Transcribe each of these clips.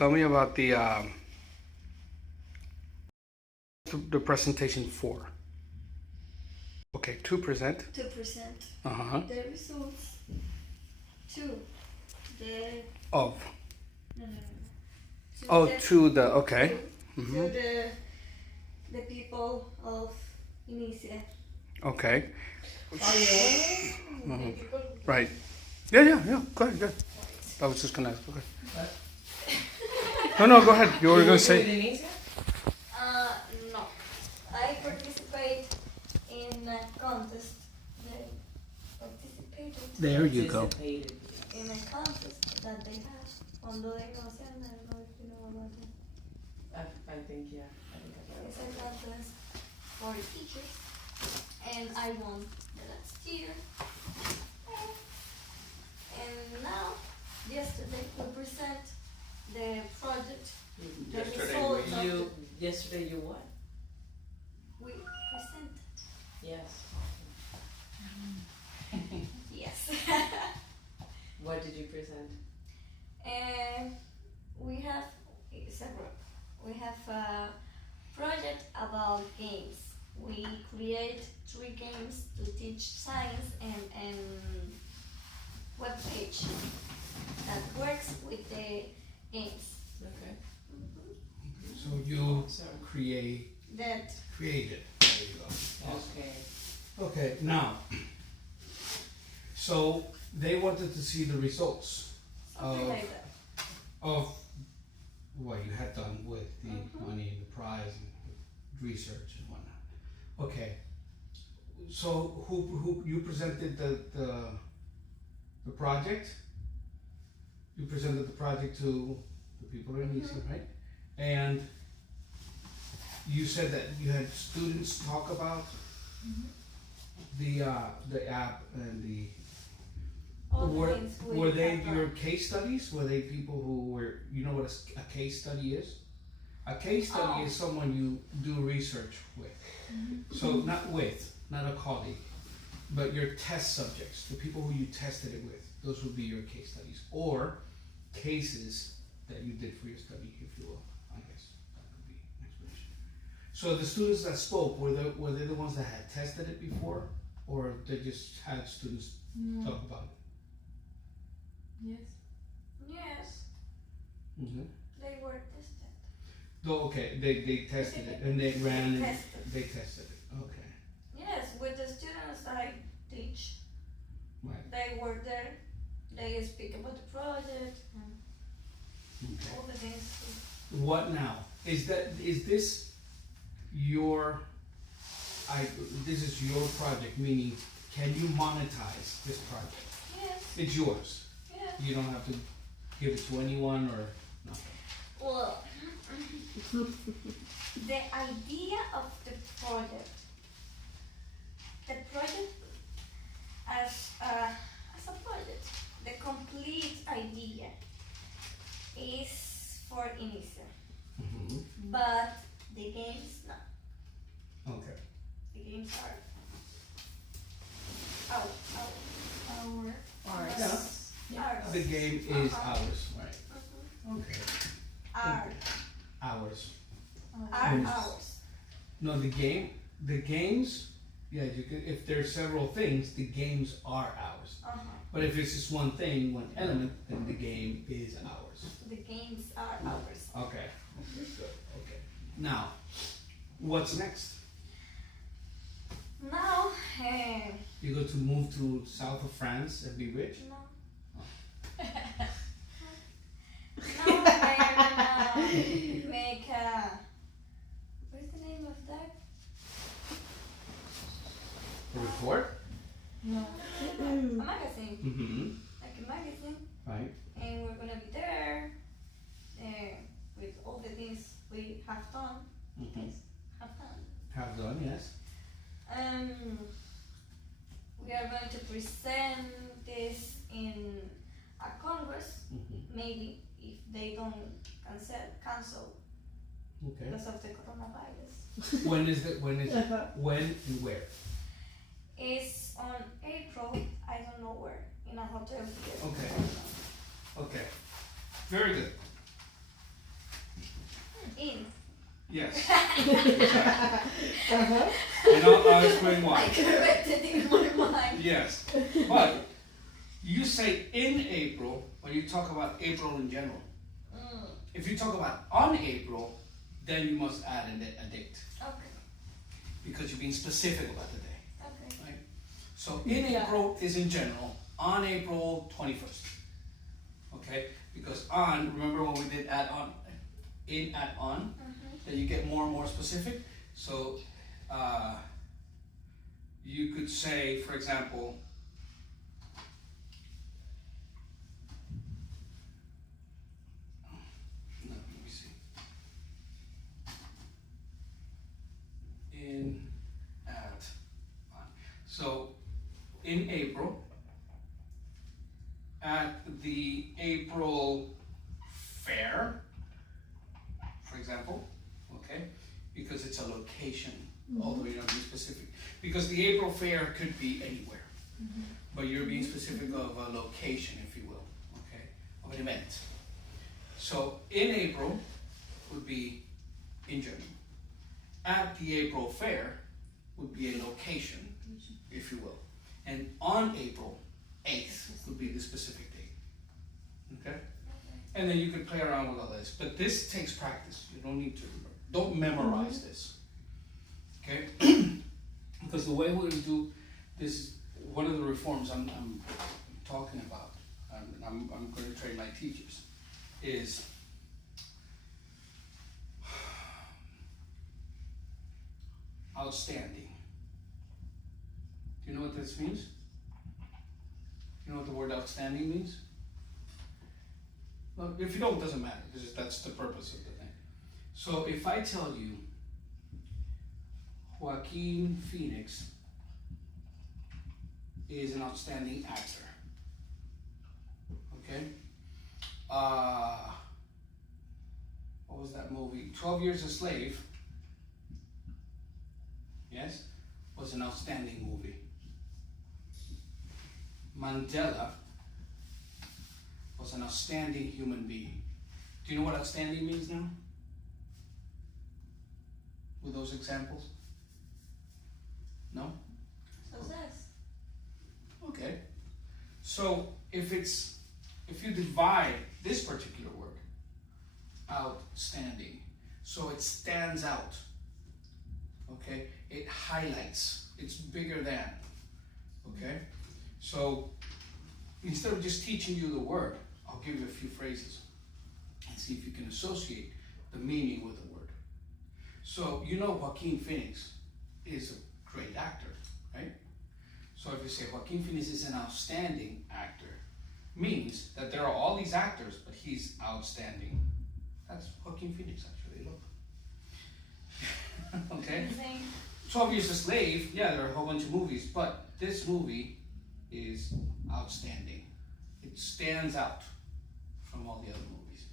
Tell me about the presentation for. Okay, to present. To present the results to the Of. no, no, no. Oh, the, to the, okay. to the people of Inicia. Okay. Oh, yeah. Right. Yeah. Go ahead, good. I was just gonna ask. Okay. No, go ahead. You were gonna say. No. I participate in a contest. They participated There you go. in a contest that they have. Cuando they go, I don't know if you know about it. I think, yeah. It's a contest for teachers, and I won the last year. And now, yesterday, we present the project. Yesterday you what? We presented. Yes. Yes. What did you present? We have several. We have a project about games. We create 3 games to teach science and web page that works with the games. Okay. So you created. That There you go. Okay. Okay, now, so they wanted to see the results something like that. of what you had done with the money and the prize and research and whatnot. Okay, so who you presented the project? You presented the project to the people in Inicia, right? And you said that you had students talk about the app and the. All the things we Were they have done. your case studies? Were they people who were, you know what a case study is? A case study is someone you do research with. So not a colleague, but your test subjects, the people who you tested it with, those would be your case studies. Or cases that you did for your study, if you will, I guess. That could be an explanation. So the students that spoke, were they the ones that had tested it before? Or they just had students talk about it? Yes, Mm-hmm. they were tested. Oh, okay, they tested it and they ran it. Tested. They tested it. Okay. Yes, with the students I teach, Right. they were there. They speak about the project and Okay. all the things. What now? Is this your this is your project, meaning can you monetize this project? Yes, It's yours. yes. You don't have to give it to anyone or nothing. Well, the idea of the project as a project, the complete idea is for Inicia, but the games no. Okay. The games are our Ours. ours. The game is ours, right? Okay. Ours. Ours. No, the games. Yeah, you can. If there's several things, the games are ours. But if it's just one thing, one element, then the game is ours. The games are ours. Okay. Okay, good. Okay. Now, what's next? Now, You go to move to south of France and be rich? no. Now I'm gonna make a. What's the name of that? A report? No. A magazine. Mm-hmm. Like a magazine. Right. And we're gonna be there with all the things we have done. Mm-hmm. Have done. Have done, yes. We are going to present this in a congress, Mm-hmm. maybe if they don't cancel Okay. because of the coronavirus. When and where? It's on April, I don't know where, in a hotel here. Okay. Okay. Very good. In. Yes. Exactly. Uh-huh. And I'll explain I why. corrected in my mind. Yes. But you say in April when you talk about April in general. Mm. If you talk about on April, then you must add a date Okay. because you're being specific about the day. Okay. Right? So in April is in general, on April 21st. Okay? Because on, remember when we did add on, in, add on, then you get more and more specific. So you could say, for example, no, let me see. In, at, on. So in April, at the April fair, for example, okay, because it's a location, although you're not being specific. Because the April fair could be anywhere, but you're being specific of a location, if you will, okay, of an event. So in April would be in German. At the April fair would be a location, if you will. And on April 8th would be the specific date. Okay? And then you can play around with all this. But this takes practice. You don't need to, don't memorize this. Okay? Because the way we're going to do this, one of the reforms I'm talking about, I'm going to train my teachers, is outstanding. Do you know what this means? You know what the word outstanding means? Well, if you don't, it doesn't matter, because that's the purpose of the thing. So if I tell you Joaquin Phoenix is an outstanding actor, okay? What was that movie? 12 Years a Slave, yes, was an outstanding movie. Mandela was an outstanding human being. Do you know what outstanding means now? With those examples? No? Success. Okay. So if you divide this particular word, outstanding, so it stands out. Okay? It highlights. It's bigger than. Okay? So instead of just teaching you the word, I'll give you a few phrases and see if you can associate the meaning with the word. So you know Joaquin Phoenix is a great actor, right? So if you say Joaquin Phoenix is an outstanding actor, means that there are all these actors, but he's outstanding. That's Joaquin Phoenix, actually. Look. Okay? 12 Years a Slave, yeah, there are a whole bunch of movies, but this movie is outstanding. It stands out from all the other movies.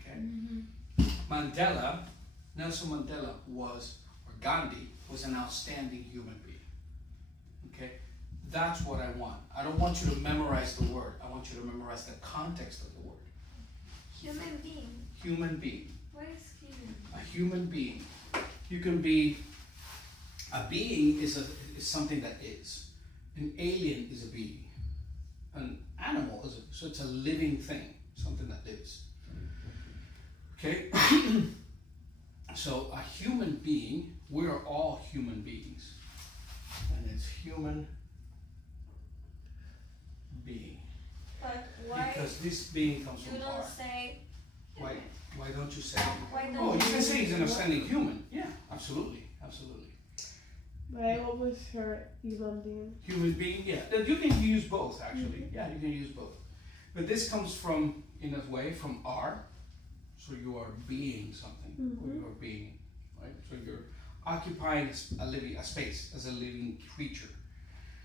Okay? Mandela, Nelson Mandela was, or Gandhi, was an outstanding human being. Okay? That's what I want. I don't want you to memorize the word. I want you to memorize the context of the word. Human being. Human being. What is human? A human being. You can be, a being is something that is. An alien is a being. An animal is so it's a living thing, something that lives. Okay? So a human being, we are all human beings. And it's human being. But why Because this being comes you from don't R. say Why don't you say? why don't Oh, you you can say he's an outstanding human. Yeah, absolutely. But I always heard human being. Human being, yeah. You can use both, actually. Yeah, you can use both. But this comes from, in a way, from R. So you are being something, or you are being, right? So you're occupying a space as a living creature.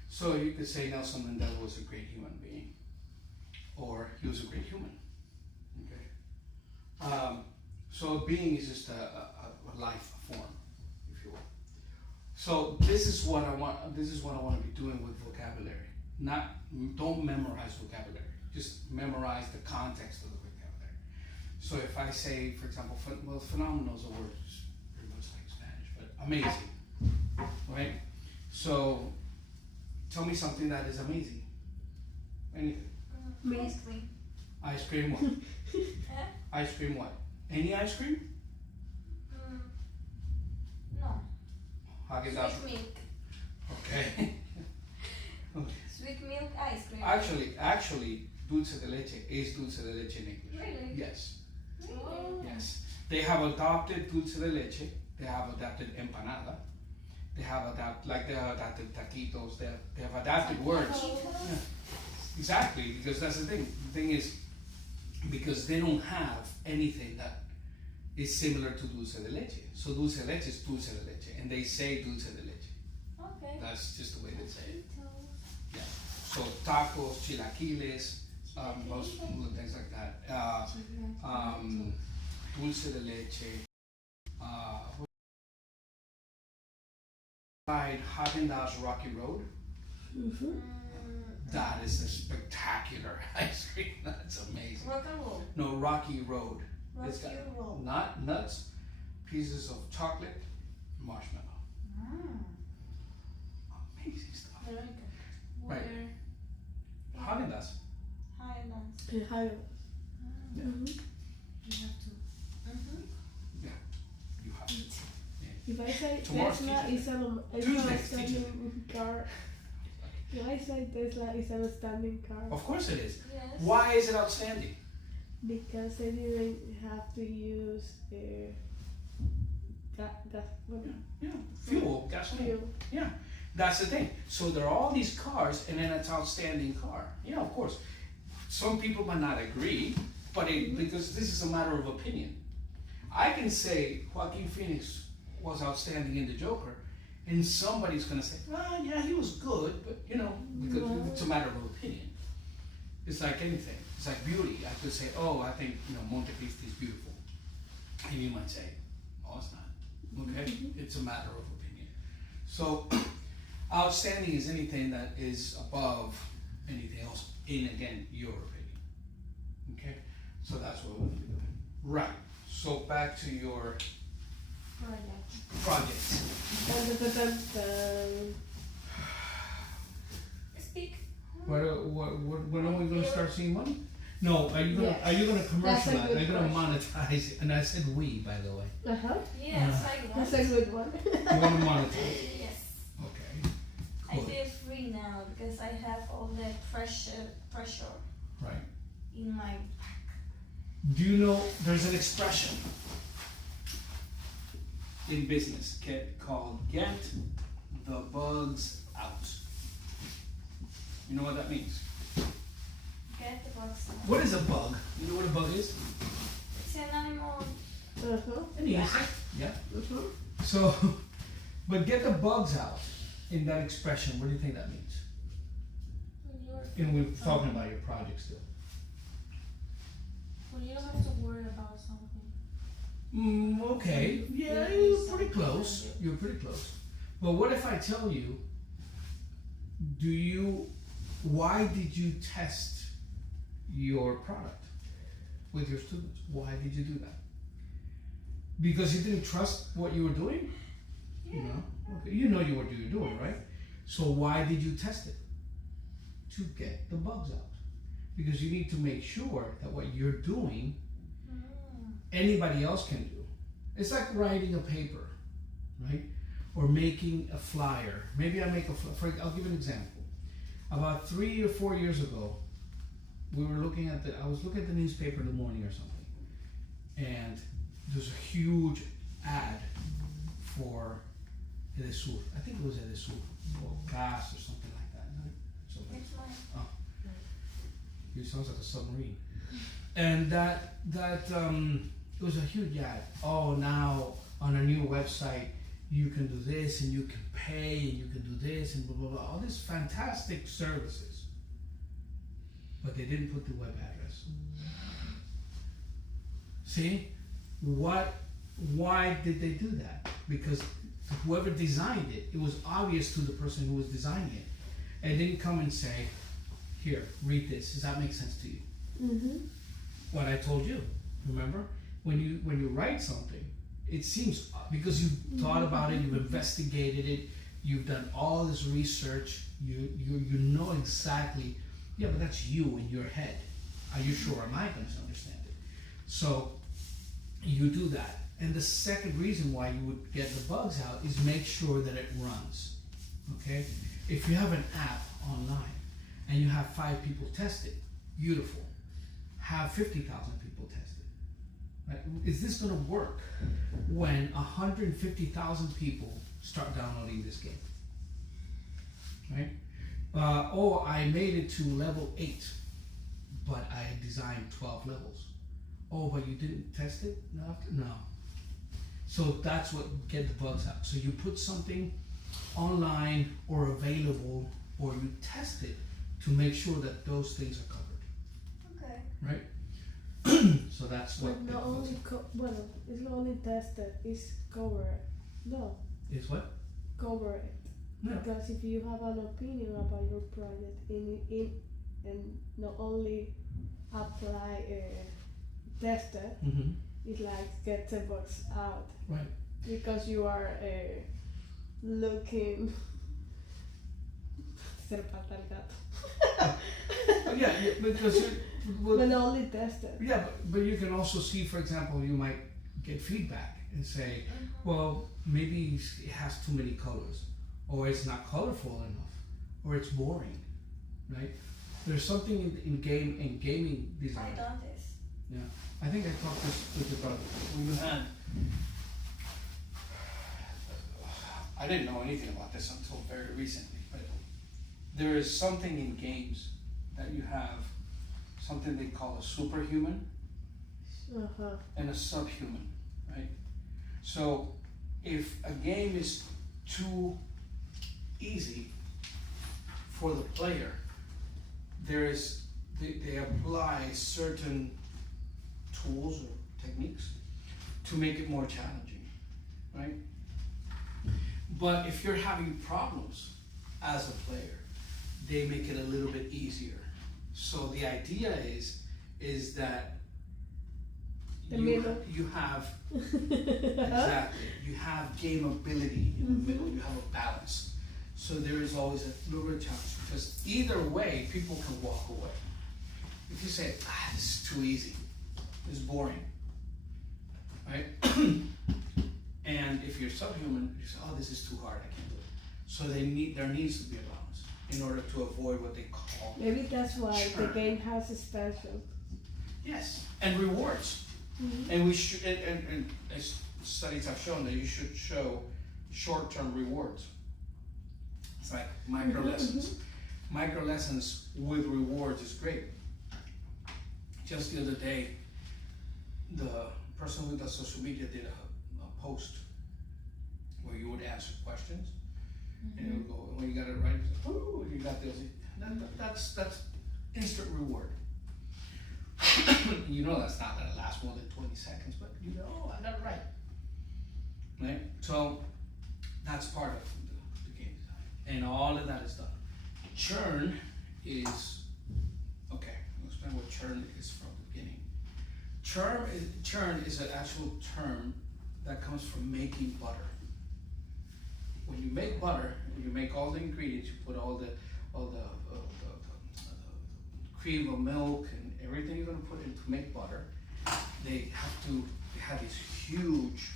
So you could say Nelson Mandela was a great human being, or he was a great human. Okay. So a being is just a life form, if you will. So this is what I want. This is what I want to be doing with vocabulary. Don't memorize vocabulary. Just memorize the context of the vocabulary. So So if I say, for example, well, phenomenal is a word pretty much like Spanish, but amazing, right? So tell me something that is amazing. Anything. Ice cream. Ice cream what? Ice cream what? Any ice cream? No. Haagen-Dazs. Sweet milk. Okay. Okay. Sweet milk ice cream. Actually, dulce de leche is dulce de leche in English. Really? Yes. Oh. Yes. They have adopted dulce de leche. They have adopted empanada. They have adopted taquitos. They have adapted words. Yeah. Exactly, because that's the thing. The thing is, because they don't have anything that is similar to dulce de leche. So dulce de leche is dulce de leche, and they say dulce de leche. Okay. That's just the way they say it. Yeah. So tacos, chilaquiles, those things like that. Dulce de leche. Tried Haagen-Dazs Rocky Road. That is a spectacular ice cream. That's amazing. Rock and roll. No, Rocky Road. It's got Rocky roll. not nuts, pieces of chocolate, marshmallow. Amazing stuff. Very good. Right. Where? Haagen-Dazs. Highlands. In Highlands. Yeah. Mhm. You have to. You have to. If I say Tomorrow's Tesla teacher is an Tuesday's outstanding car, if I say Tesla is an outstanding car, Of course it is. Yes. Why is it outstanding? because they didn't have to use gas, Yeah, fuel, gasoline. fuel. Yeah, that's the thing. So there are all these cars, and then it's outstanding car. Yeah, of course. Some people might not agree, but because this is a matter of opinion. I can say Joaquin Phoenix was outstanding in The Joker, and somebody's gonna say, well, yeah, he was good, but because it's a matter of opinion. It's like anything. It's like beauty. I could say, oh, I think Monte Cristi is beautiful, and you might say, oh, it's not. Okay, it's a matter of opinion. So, outstanding is anything that is above anything else in, again, your opinion. Okay, so that's what we'll be doing. Right. So back to your project. Speak. When are we gonna start seeing money? No, are you gonna Yes. commercialize? That's a Are good you gonna question. monetize it? And I said we, by the way. Yes, I want. That's a good one. You wanna monetize it? Yes. Okay. I Good. feel free now because I have all the pressure Right. in my Do you know there's an expression in business called "get the bugs out"? You know what that means? get the box out. What is a bug? You know what a bug is? It's an animal. An insect. Yeah. So, but get the bugs out in that expression. What do you think that means? And we're talking about your project still. Well, you don't have to worry about something. Okay. Yeah, you're pretty close. You're pretty close. But what if I tell you, why did you test your product with your students? Why did you do that? Because you didn't trust what you were doing? Yeah. Okay. You know what you were doing, right? So why did you test it? To get the bugs out. Because you need to make sure that what you're doing, anybody else can do. It's like writing a paper, right? Or making a flyer. Maybe I make a flyer. I'll give an example. About 3 or 4 years ago, I was looking at the newspaper in the morning or something, and there's a huge ad for Edesur. I think it was Edesur, or gas or something like that. So It's mine. it sounds like a submarine. And it was a huge ad. Oh, now on a new website, you can do this and you can pay and you can do this and blah, blah, blah. All these fantastic services. But they didn't put the web address. See? Why did they do that? Because whoever designed it, it was obvious to the person who was designing it. And didn't come and say, here, read this. Does that make sense to you? Mm-hmm. What I told you. Remember, when you write something, it seems because you've thought about it, you've investigated it, you've done all this research, you know exactly. Yeah, but that's you in your head. Are you sure? Am I going to understand it? So you do that. And the second reason why you would get the bugs out is make sure that it runs. Okay? If you have an app online and you have 5 people test it, beautiful. Have 50,000 people test it. Right? Is this going to work when 150,000 people start downloading this game? Right? I made it to level 8, but I designed 12 levels. Oh, but you didn't test it? No. So that's what get the bugs out. So you put something online or available, or you test it to make sure that those things are covered. Okay. Right? So that's what. But not only it's not only tested, it's covered. No, Is what? cover it. No. Because if you have an opinion about your project, and not only apply test it, Mm-hmm. it's like get the bugs out. Right. Because you are looking. Ser pata al gato. Yeah, because But only tested. yeah, but you can also see, for example, you might get feedback and say, well, maybe it has too many colors, or it's not colorful enough, or it's boring, right? There's something in gaming I design. done this. Yeah, I think I talked this with your brother. We had. I didn't know anything about this until very recently, but there is something in games that you have something they call a superhuman and a subhuman, right? So if a game is too easy for the player, they apply certain tools or techniques to make it more challenging, right? But if you're having problems as a player, they make it a little bit easier. So the idea is that you have exactly, you have gameability in the middle, you have a balance. So there is always a little bit of challenge, because either way people can walk away. If you say, this is too easy, it's boring, right? And if you're subhuman, you say, this is too hard, I can't do it. So there needs to be a balance in order to avoid what they call. Maybe that's why the churn. game has a special. Yes, and rewards. And we should, and as studies have shown, that you should show short-term rewards. It's like micro lessons. Micro lessons with rewards is great. Just the other day, the person who does social media did a post where you would answer questions, and it would go, when you got it right, oh, you got this. That's instant reward. You know that's not gonna last more than 20 seconds, but you know, I got it right. Right? So that's part of the game design. And all of that is done. Churn is, okay, I'll explain what churn is from the beginning. Churn is an actual term that comes from making butter. When you make butter, you make all the ingredients, you put all the cream or milk and everything you're going to put in to make butter. They have these huge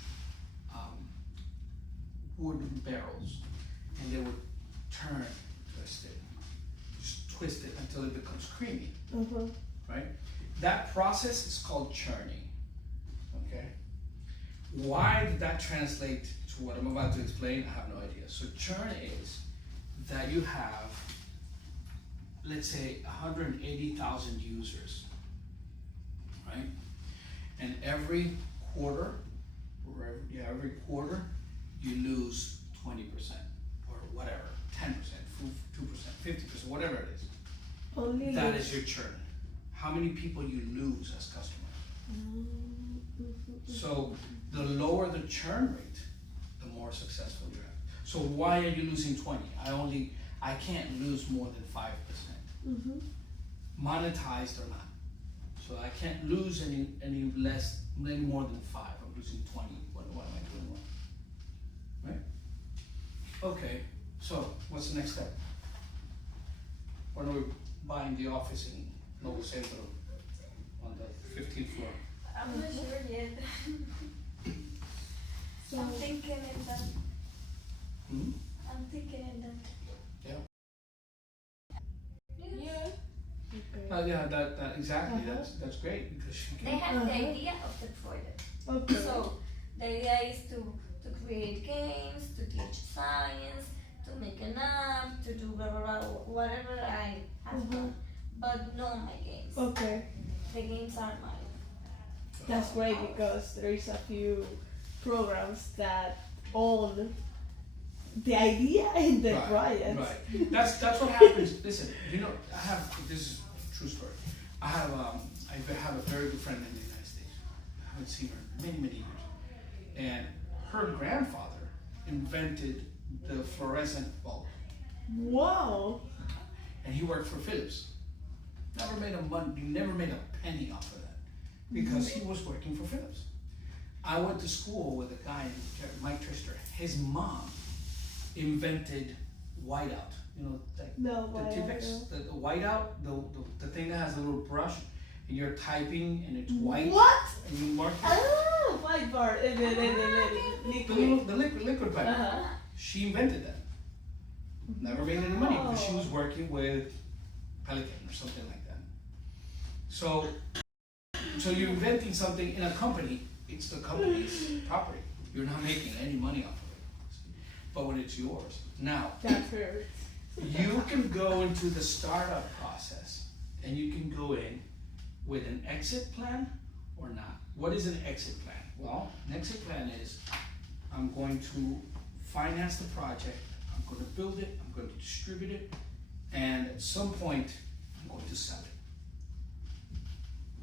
wooden barrels, and they would turn, twist it until it becomes creamy, right? That process is called churning, okay? Why did that translate to what I'm about to explain? I have no idea. So churn is that you have, let's say, 180,000 users, right? And every quarter, you lose 20% or whatever, 10%, 2%, 50%, whatever it is. That is your churn. How many people you lose as customers. So the lower the churn rate, the more successful you have. So why are you losing 20? I can't lose more than 5%. Monetized or not. So I can't lose any more than 5. I'm losing 20. What am I doing wrong? Right? Okay, so what's the next step? When are we buying the office in Novo Centro on the 15th floor? I'm not sure yet. So, I'm thinking in that. Hmm? I'm thinking in that. Yeah. okay. Yeah, that exactly. Uh-huh. That's great because she They can. have the Uh-huh. idea of the project. Okay. So the idea is to create games, to teach science, to make an app, to do blah blah blah, whatever I have done. But not my games. Okay. The games are mine. That's great because there is a few programs that own the idea and the project. Right. That's what happens. Listen, I have this is a true story. I have a very good friend in the United States. I haven't seen her in many years, and her grandfather invented the fluorescent bulb, Wow. and he worked for Philips. Never made a penny off of that because he was working for Philips. I went to school with a guy named Mike Trister. His mom invented whiteout. No, The Tipex, the whiteout, the thing that has a little brush, and you're typing and it's white. What? And you mark it. Ah, whiteboard. The liquid pen. Uh-huh. She invented that. Never made any money because she was working with Pelican or something like that. So you're inventing something in a company. It's the company's property. You're not making any money off of it. But when it's yours, now That hurts. you can go into the startup process and you can go in with an exit plan or not. What is an exit plan? Well, an exit plan is I'm going to finance the project, I'm going to build it, I'm going to distribute it, and at some point I'm going to sell it.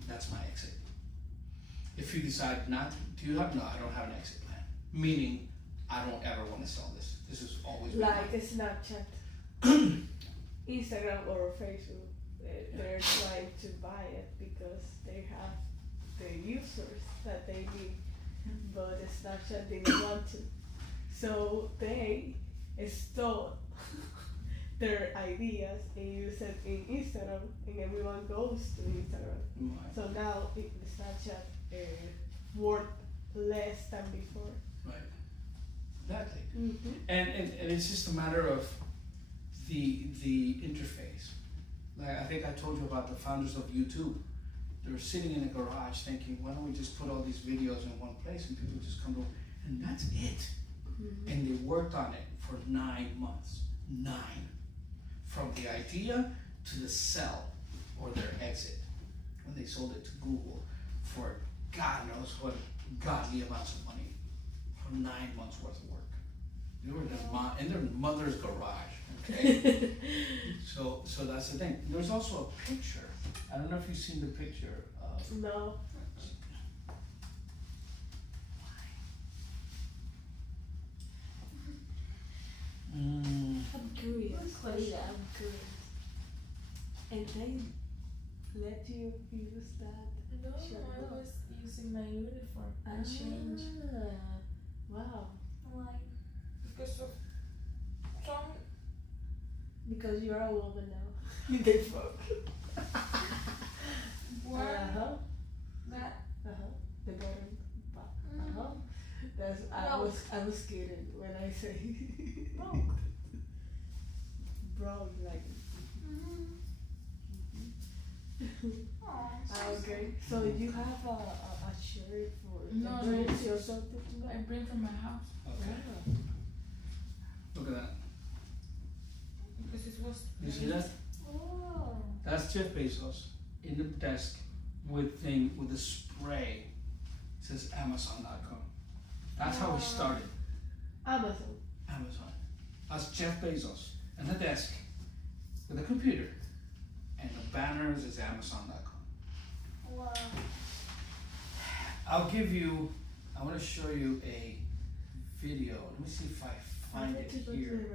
That's my exit. If you decide not to, no, I don't have an exit plan. Meaning, I don't ever want to sell this. This is always been Like mine. Snapchat, Instagram, or Facebook. They're trying to buy it because they have the users that they need, but Snapchat didn't want to. So they stole their ideas and use it in Instagram, and everyone goes to Instagram. Right. So now Snapchat worth less than before. Right. Exactly. Mm-hmm. And it's just a matter of the interface. Like I think I told you about the founders of YouTube. They were sitting in a garage thinking, why don't we just put all these videos in one place and people just come to, and that's it. Mm-hmm. And they worked on it for 9 months. 9. From the idea to the sell or their exit. When they sold it to Google for God knows what godly amounts of money. For 9 months worth of work. They were in their mother's garage. Okay? So that's the thing. There's also a picture. I don't know if you've seen the picture of No. I'm curious. Question. I'm curious. And they let you use that? No, Sure. I was using my uniform and change Wow. Why? because of some. Because you are a woman now. They fuck. One Uh-huh. that Uh-huh. The bottom part. Mm. Uh-huh. That's I was kidding when I say Broke. brown like Oh, okay. So you have a shirt for No, emergency or something? I bring from my house okay. Ah. Look at that. because it was. You see that? Oh. That's Jeff Bezos in the desk with a spray. It says Amazon.com. That's how he started Amazon. Amazon. That's Jeff Bezos in the desk with a computer, and the banner says Amazon.com. Wow. I want to show you a video. Let me see if I find it here.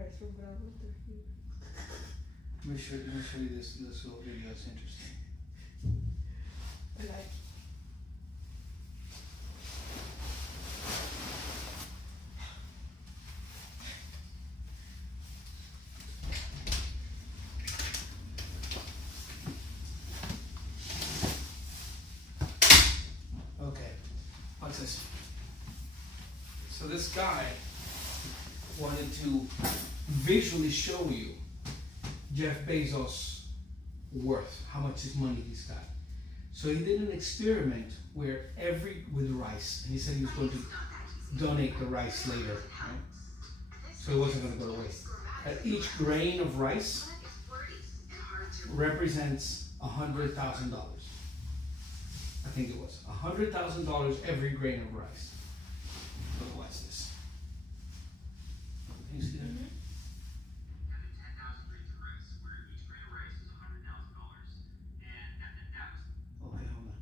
Let me show you this little video. It's interesting. like Okay, what's this? So this guy wanted to visually show you Jeff Bezos' worth, how much his money he's got. So he did an experiment where with rice, and he said he was going to donate the rice later, right? So it wasn't going to go to waste. Each grain of rice represents $100,000. I think it was $100,000 every grain of rice. So what's this? Can you see that? Having 10,000 grains of rice, where each grain of rice is $100,000, and that was. Okay, hold on.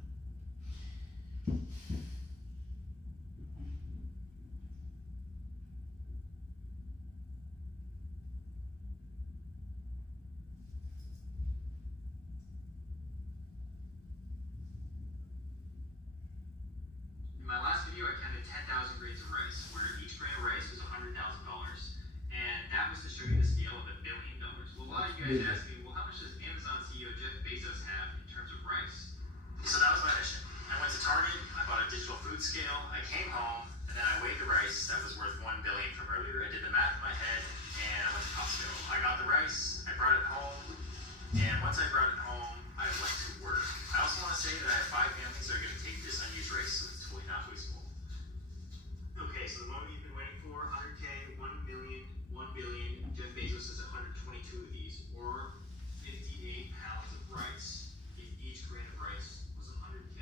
In my last video, I counted 10,000 grains of rice, where each grain of rice was $100,000, and that was to show you the scale of $1 billion. Well, a lot of you guys ask me, well, how much does Amazon CEO Jeff Bezos have in terms of rice? So that was my mission. I went to Target, I bought a digital food scale, I came home, and then I weighed the rice that was worth $1 billion from earlier. I did the math in my head, and I went to Costco. I got the rice, I brought it home, and once I brought it home, I went to work. I also want to say that I have 5 families that are going to take this unused rice, so it's totally not wasteful. Okay, so the moment you've been waiting for, 100K, 1 million, 1 billion. Jeff Bezos has 122 of these, or 58 pounds of rice. If each grain of rice was 100K.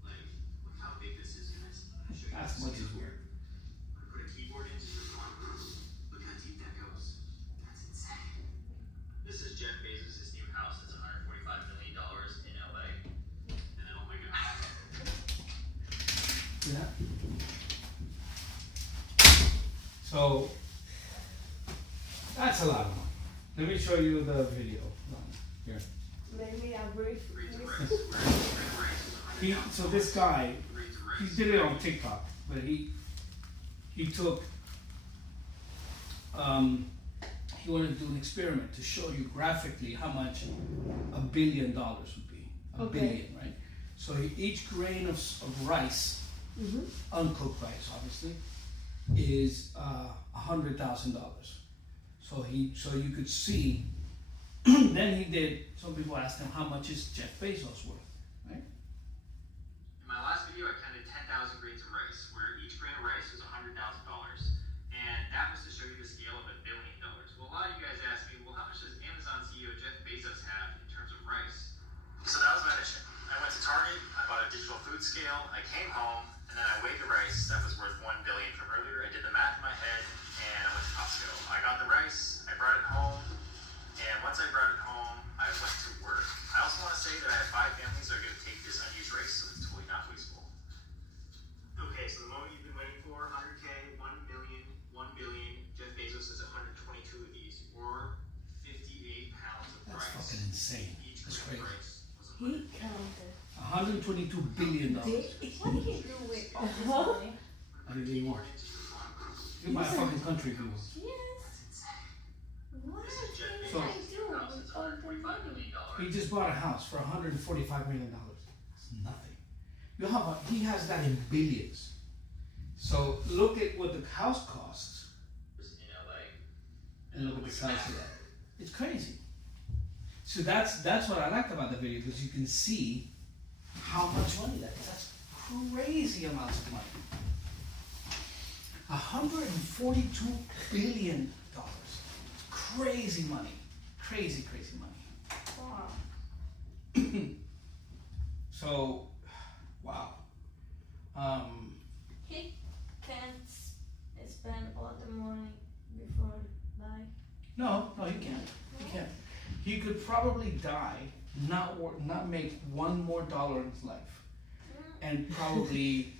Like, look how big this is, guys. I'm gonna show you That's this much is scale. weird. I'm gonna put a keyboard in so you can look how deep that goes. That's insane. This is Jeff Bezos' new house. It's $145 million in LA. And then, oh my god. See that? So that's a lot of money. Let me show you the video. Here. maybe a brief. Grains of rice. Where each grain of rice is $100,000. So this guy, Grains of he rice. did it on TikTok, but he took he wanted to do an experiment to show you graphically how much $1 billion would be. A Okay. billion, right? So each grain of rice, Mm-hmm. uncooked rice, obviously, is $100,000. So you could see. Then he did. Some people asked him, how much is Jeff Bezos worth, right? In my last video, I counted 10,000 grains of rice, where each grain of rice was $100,000, and that was to show you the scale of $1 billion. Well, a lot of you guys ask me, well, how much does Amazon CEO Jeff Bezos have in terms of rice? So that was my mission. I went to Target, I bought a digital food scale, I came home, and then I weighed the rice that was worth $1 billion from earlier. I did the math in my head, and I went to Costco. I got the rice, I brought it home, and once I brought it home, I went to work. I also want to say that I have 5 families that are going to take this unused rice, so it's totally not wasteful. Okay, so the moment you've been waiting for, 100K, 1 million, 1 billion. Jeff Bezos has 122 of these, or 58 pounds of That's rice. fucking insane. Each That's grain crazy. of rice was He 100K. counted. $122 billion. What did he do with all this Uh-huh. money? I think he won. You can buy a fucking country if you want. Yes. What This is Jeff did So- I Bezos' do new house. with It's all the $145 money? He million. just bought a house for $145 million. It's nothing. He has that in billions. So look at what the house costs In LA. and look at the size of that. It's crazy. So that's what I liked about the video, because you can see how much money that is. That's crazy amounts of money. $142 billion. Crazy money. Crazy money. Wow. So, wow. He can't spend all the money before die. No, he can't. He can't. He could probably die, not make one more dollar in his life, and probably,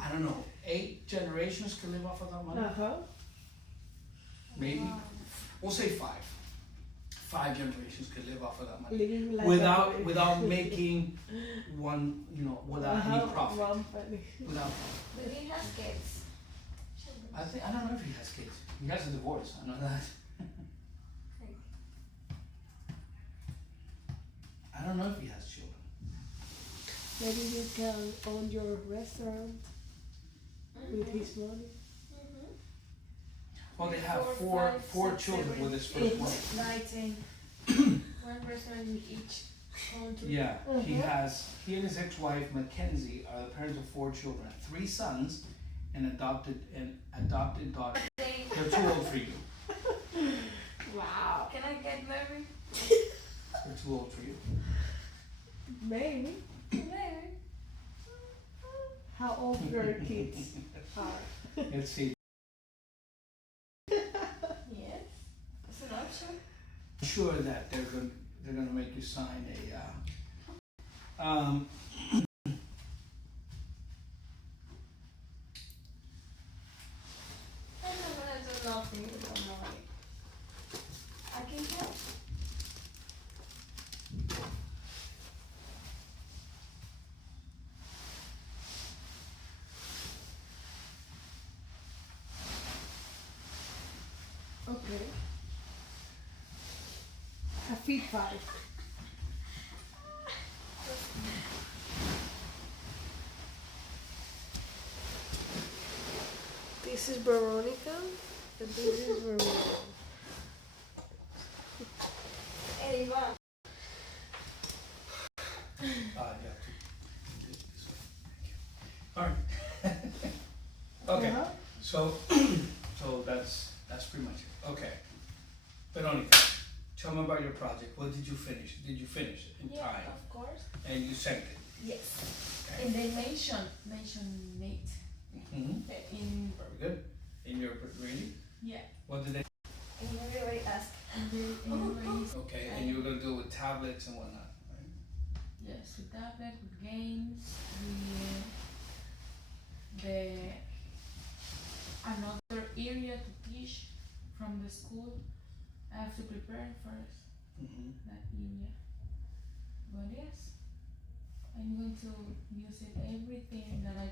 I don't know, 8 generations can live off of that money. Uh-huh. Maybe. Wow. We'll say 5. 5 generations could live off of that money Living like without making one, without any profit. One penny. Without, But he has kids. Children. I don't know if he has kids. He has a divorce. I know that. I don't know if he has children. Maybe you can own your restaurant with his money. Well, they have Four, four five, six, children seven, with his first wife. 19. One restaurant in each country. Yeah, he and his ex-wife Mackenzie are the parents of 4 children, 3 sons, and adopted daughter. They're too old for you. Wow. Can I get married? They're too old for you. Maybe. Maybe. How old your kids are? Let's see. Yes. It's an option. I'm sure that they're gonna make you sign a. I'm not gonna do nothing with the money. I can help. Okay. A feed 5. This is Veronica, and this is Veronica. Hey, Ivan. Yeah. This way. Thank you. All right. Okay. Uh-huh. So that's pretty much it. Okay. Veronica, tell me about your project. What did you finish? Did you finish it in Yeah, time? of course. And you sent it. Yes. Okay. And they mention Nate. Mm-hmm. In Very good. In your really? yeah. What did they? And you really ask. Anyways, Okay, and you were gonna do it with tablets and whatnot, right? yes, with tablet, with games, with the another area to teach from the school. I have to prepare first Mm-hmm. that area. But yes, I'm going to use it everything that I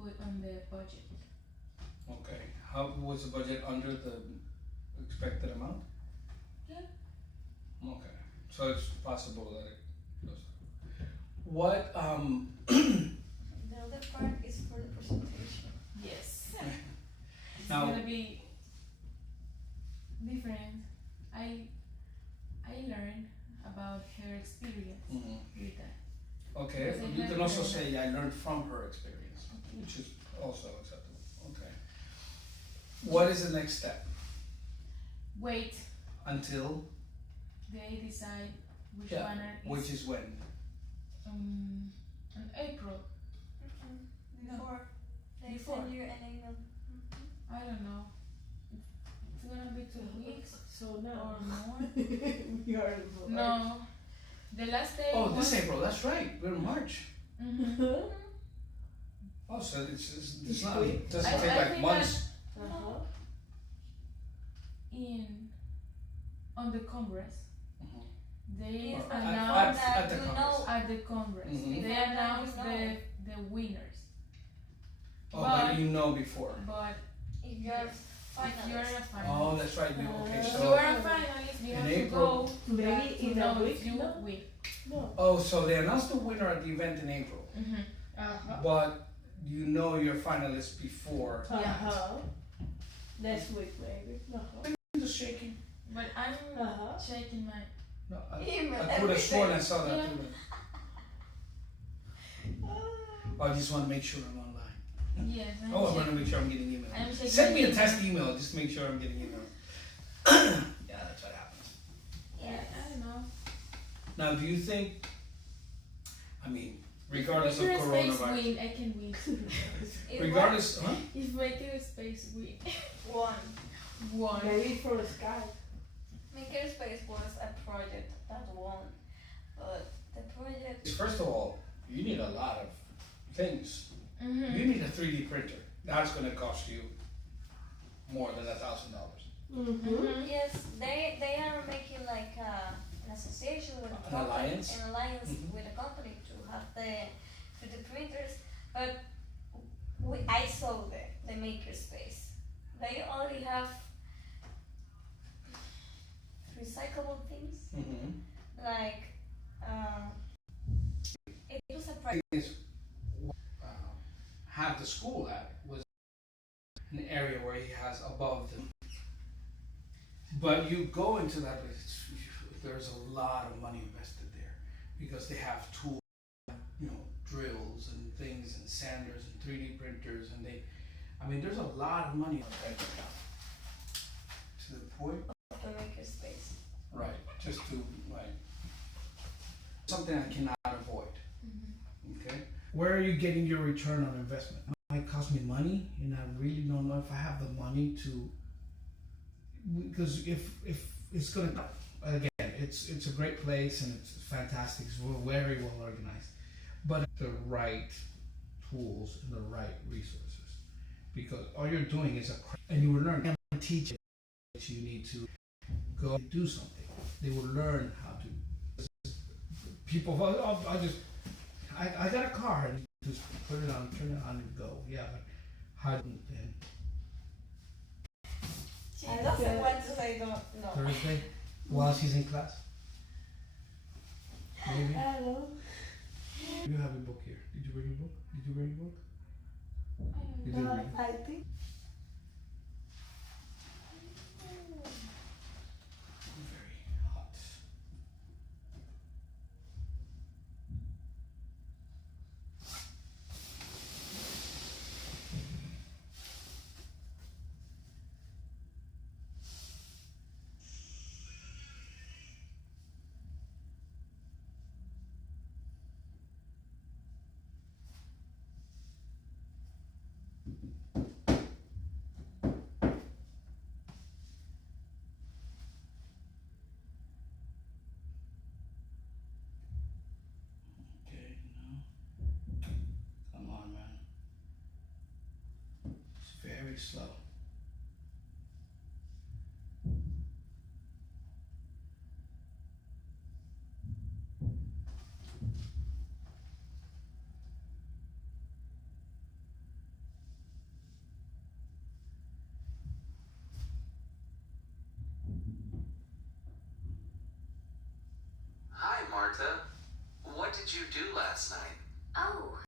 put on the budget. Okay. How was the budget under the expected amount? Yeah. Okay. So it's possible that it goes. What The other part is for the presentation. Yes. It's Now- gonna be different. I learned about her experience with that. Okay, Because I you had can also the- say I learned from her experience, which is also acceptable. Okay. What is the next step? Wait, Until they decide which Yeah, banner is which is when? in April. Before they Before. send you an email. I don't know. It's gonna be 2 weeks So or now more. we are No, the last day Oh, was. this April. That's right. We're in March. Mhm. Oh, so it's It's not. quick. It doesn't I take like think months. Uh-huh. On the Congress, Mhm. they Yes, Or but announced at the you Congress. know at the Congress. Mhm. They Before that, announced you know. the winners. Oh, but But- you know before. But if you're if finalist. you're a Oh, finalist, that's right. Okay, if you so are a finalist, you in have to April- go Maybe back to in a know week, if you no? win. No. oh, so they announced the winner at the event in April, Mm-hmm. Uh-huh. but you know your finalists before. Uh-huh. Next week maybe. Uh-huh. I'm just shaking. But I'm Uh-huh. checking my. No, Email I could have sworn I saw that Yeah. too. Oh, I just want to make sure I'm online. Yes, I'm Oh, I want to checking. make sure I'm getting email. I'm checking Send me a my test email. Just make sure I'm getting email. Yeah, that's what happens. Yeah, I don't know. Now, do you think? I mean, regardless of Maker Space coronavirus, win, I can win. If regardless, huh? If Maker Space win, one one. Maybe for Skype. Makerspace was a project that won, but the project First of all, you need a lot of things. Mm-hmm. You need a 3D printer. That's going to cost you more than $1,000. Mm-hmm. Yes, they are making like an association with a An company, alliance? an alliance Mhm. with a company to have the printers. But I saw the maker space. They only have recyclable things like it was a Is uh, have the school at was an area where he has above them. But you go into that place, there's a lot of money invested there because they have tools, drills and things and sanders and 3D printers and there's a lot of money on that account. To the point, the maker space. right? Just to something I cannot avoid. Okay. Where are you getting your return on investment? It might cost me money, and I really don't know if I have the money to. Because if it's gonna, again, it's a great place and it's fantastic. We're very well organized, but the right tools and the right resources, because all you're doing is and you will learn and teach it. You need to go and do something. They will learn how to. People, I got a car and just put it on, turn it on, and go. Yeah, but how then? She doesn't want to say no. Thursday, while she's in class. Maybe. Hello. You have a book here. Did you bring your book? Did you bring your book? You didn't bring it. I think. Very hot. Okay, no. Come on, man. It's very slow. Hi, Marta. What did you do last night? Oh,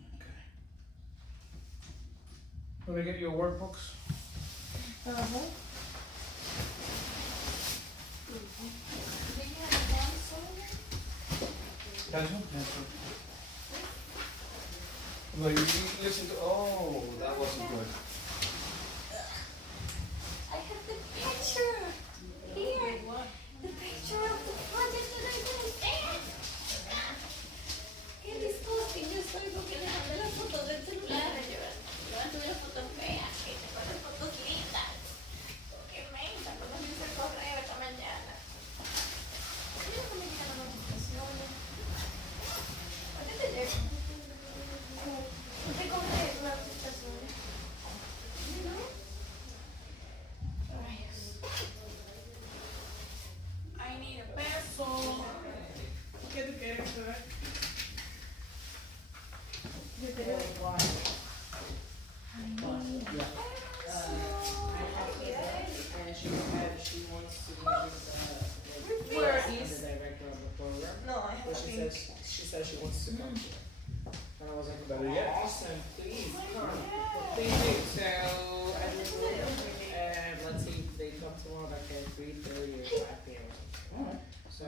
Okay. Let me get your workbooks. Uh-huh. do you have a console? That's one? That's one. Well, you listen to, that wasn't good. I have the picture here. The picture of the project that I'm gonna stand. Qué disgusting. Yo estoy porque le mandé las fotos del celular. Yo tuve una foto fea. Que te ponen fotos lindas. Qué mensa. No me hice correr esta mañana. Mira cómo me llegan las notificaciones. ¿A qué te llega? ¿Te compré las notificaciones? ¿No? Rayos. I need a peso. ¿Qué tú quieres saber? Yo quiero And she wants to meet Where the director of the program. No, I have But a she pink. says she wants to come here. And I was like, awesome, please come. Please, so I just and let's see if they come tomorrow like at 3:30 or 5 p.m. or something. Alright. So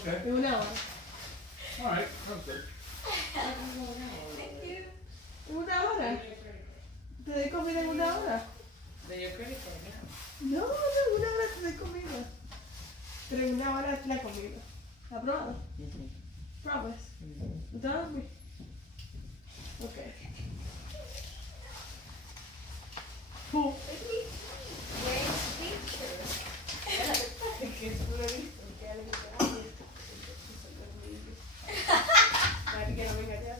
Okay. de una hora. Alright, sounds good. Thank you. ¿Una hora? ¿Te doy comida en una hora? Then your credit card now. No, en una hora te doy comida. Pero en una hora es la comida. ¿Aprobado? Promise. ¿No te vas a dormir? Ok. Cool. Where's pictures? Que es puro listo. Que ya le dije, ay, para que no me engañas.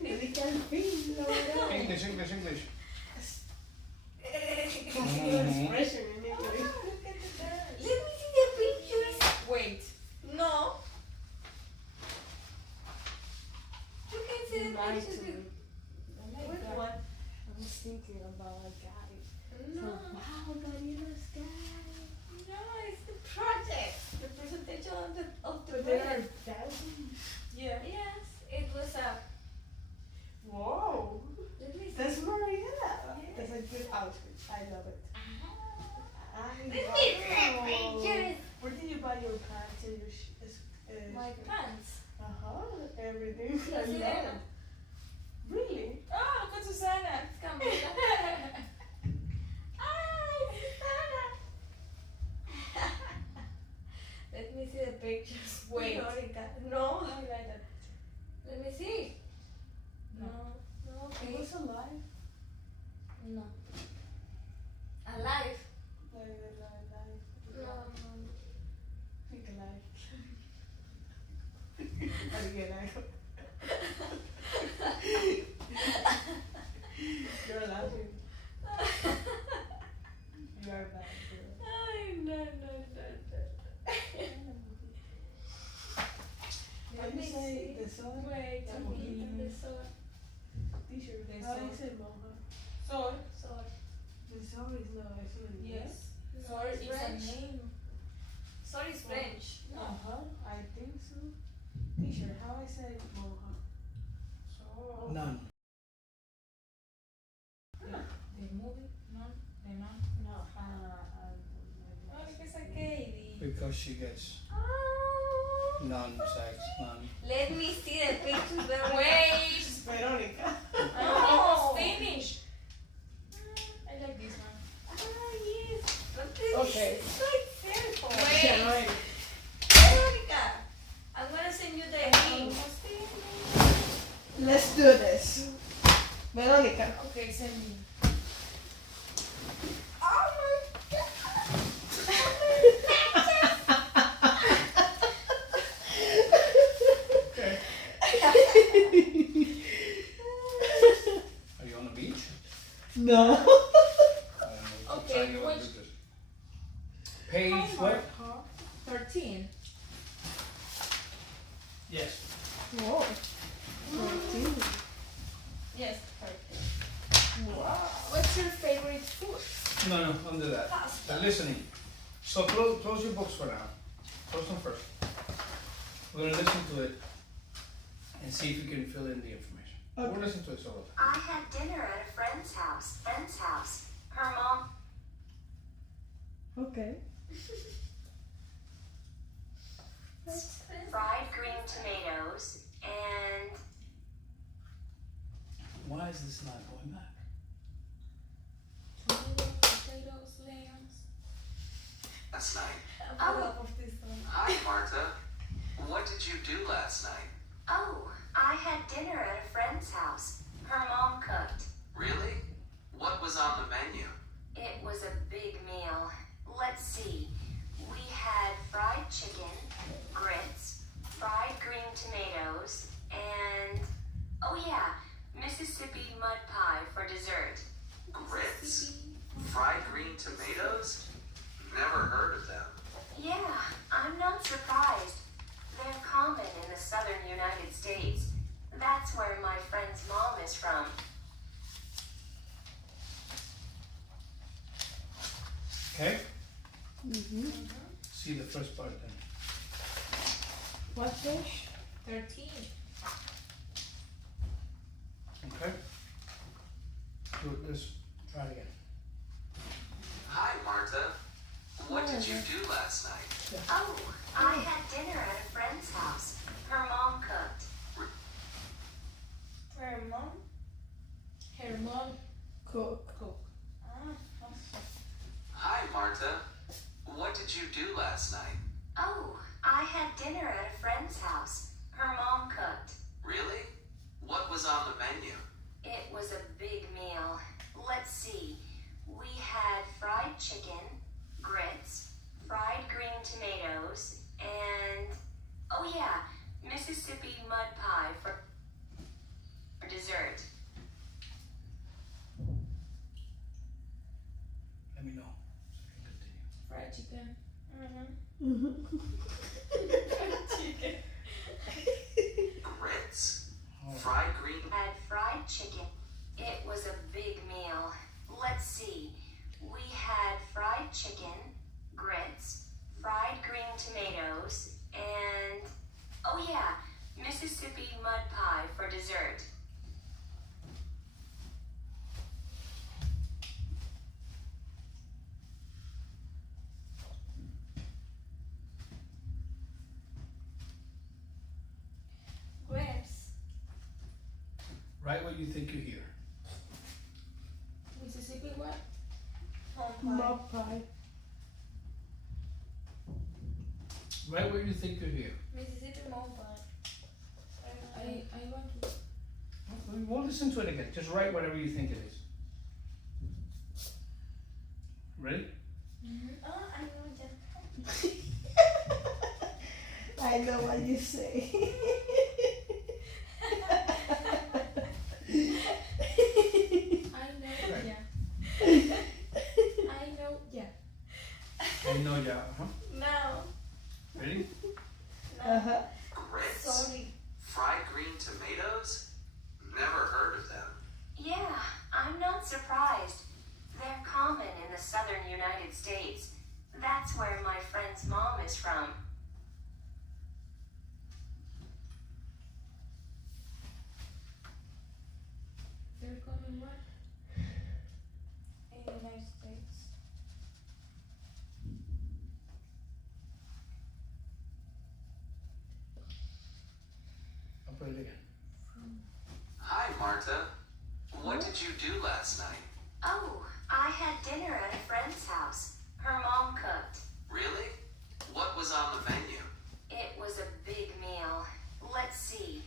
Le dije al fin, lo I think logramos. the English. Your Mhm. expression in English. Let me see the pictures. Wait. No. You can see the Lied to pictures. me. Oh my What God. one? I was thinking about a guy. No. So, wow, Marina's guy. No, it's the project. The presentation of the But they are project. dancing. Yeah. Yes, it was a. Whoa. Let me see. That's Marina. Yes. That's a good outfit. I love it. Let me see the pictures. Where did you buy your pants and your My pants. Everything. I That's it. love it. Really? Oh, look at Susana. Camila. Ay, Susana. Let me see the pictures. Wait. Veronica. No. I like that. Let me see. No. No. It Okay. was alive. No. Alive. Like, No. think alive. Again, You're laughing. You are bad girl. Ay, no. How do you say the sun? Wait. The I'm mojito. looking. The sword. T-shirt. The How do you sun. say moja? Sword. Sword. The sun is no, it's not in Yes. No, Sword it's is French. a name. Sword is French. No. I think so. T-shirt. How I say moja? Sword. None. The movie. No. The man. No. Oh, ¿qué saqué? Because she gets Ah. none sex, none. Let me see the pictures. Veronica. Wait. Veronica. I'm No. almost finished. I like this one. Ah, yes. But this Okay. is quite simple. Wait. Yeah, right. Veronica, I'm gonna send you the link. Almost finished. Let's do this. Veronica. Okay, send me. Oh my god. Okay. Are you on the beach? No. I don't know. Okay, Try your which- business. Page what? Homework, huh? 13. Yes. Whoa. 14. Yes, perfect. Wow. What's your favorite food? No, under that. Pasta. Listening. So close your books for now. Close them first. We're gonna listen to it and see if we can fill in the information. Okay. We'll listen to it solo. I had dinner at a friend's house. Her mom. Okay. Fried green tomatoes and Why is this not going back? Tomatoes, potatoes, lambs. Last night. I love this one. Hi, Marta. What did you do last night? oh, I had dinner at a friend's house. Her mom cooked. Really? What was on the menu? It was a big meal. Let's see. We had fried chicken, grits, fried green tomatoes, and oh yeah, Mississippi mud pie for dessert. Grits? Fried green tomatoes? Never heard of them. Yeah, I'm not surprised. They're common in the southern United States. That's where my friend's mom is from. Okay? Mm-hmm. See the first part then. What fish? 13. Okay? Do this. Try it again. Hi, Marta. What did you do last night? Oh, I had dinner at a friend's house. Her mom cooked. Her mom. Her mom Cook. cook. Ah. Hi, Marta. What did you do last night? Oh, I had dinner at a friend's house. Her mom cooked. Really? What was on the menu? It was a big meal. Let's see. We had fried chicken, grits, fried green tomatoes, and oh yeah, Mississippi mud pie for dessert. chicken. Chicken. Grits. Fried green. Had fried chicken. It was a big meal. Let's see. We had fried chicken, grits, fried green tomatoes, and oh yeah, Mississippi mud pie for dessert. Grapes. Write what you think you hear. Mississippi what? Mud pie. Write what you think you hear. Mississippi mud pie. I want to. We'll listen to it again. Just write whatever you think it is. Ready? Oh, I know that. I know what you say. I know, yeah. I know, yeah. I know, yeah. No. Ready? Uh-huh. Grits. Sorry. Fried green tomatoes? Never heard of them. Yeah, I'm not surprised. They're common in the southern United States. That's where my friend's mom is from. They're coming what? In the United States. I'll put it again. Hi, Marta. What did you do last night? Oh, I had dinner at a friend's house. Her mom cooked. Really? What was on the menu? It was a big meal. Let's see.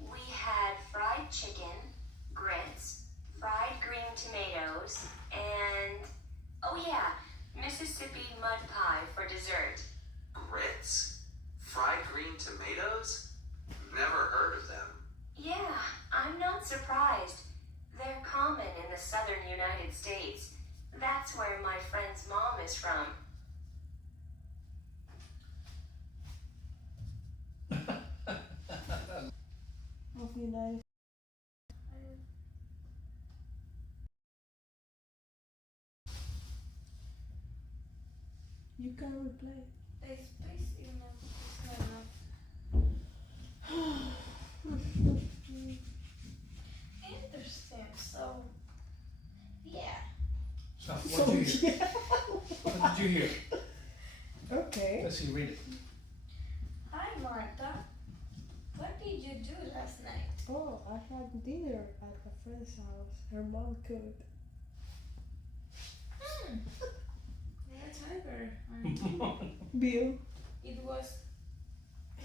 We had fried chicken, grits, fried green tomatoes, and oh yeah, Mississippi mud pie for dessert. Grits? Fried green tomatoes? Never heard of them. Yeah, I'm not surprised. They're common in the southern United States. That's where my friend's mom is from. Of United. You can replay. There's space in the. It's not enough. Interesting. So, yeah. So, what did you hear? What did you hear? Okay. Let's see, read it. Hi, Martha. What did you do last night? Oh, I had dinner at a friend's house. Her mom cooked. Yeah, tiger. Bill. It was.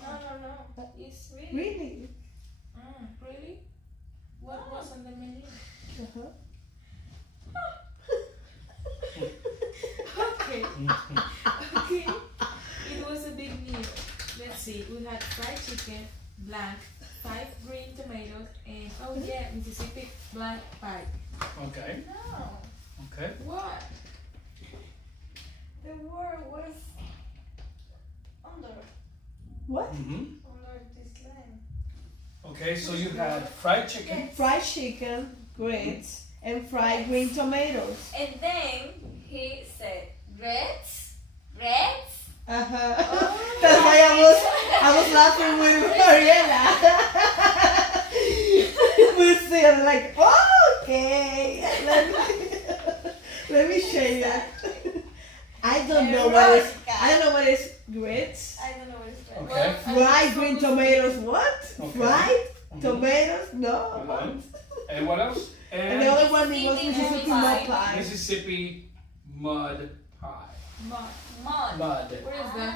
No. It's really. Really? Really? What was on the menu? Uh-huh. Okay. Okay. It was a big meal. Let's see. We had fried chicken, blank, 5 green tomatoes, and oh yeah, Mississippi black pie. Okay. No. Okay. What? The word was under What? Mm-hmm. under this line. Okay, so you had fried chicken. Fried chicken, grits, and fried green tomatoes. And then he said, grits. Uh-huh. Oh. That's why I was laughing with Mariela. We said like, oh, okay. Let me show you. I don't know what is grits. I don't know what it's called. Okay. Fried green tomatoes. What? Okay. Fried Mhm. tomatoes? No. Okay. And what else? And the other one was Mississippi Mississippi mud mud pie. Mississippi mud pie. Mud. Mud. Mud. What is that?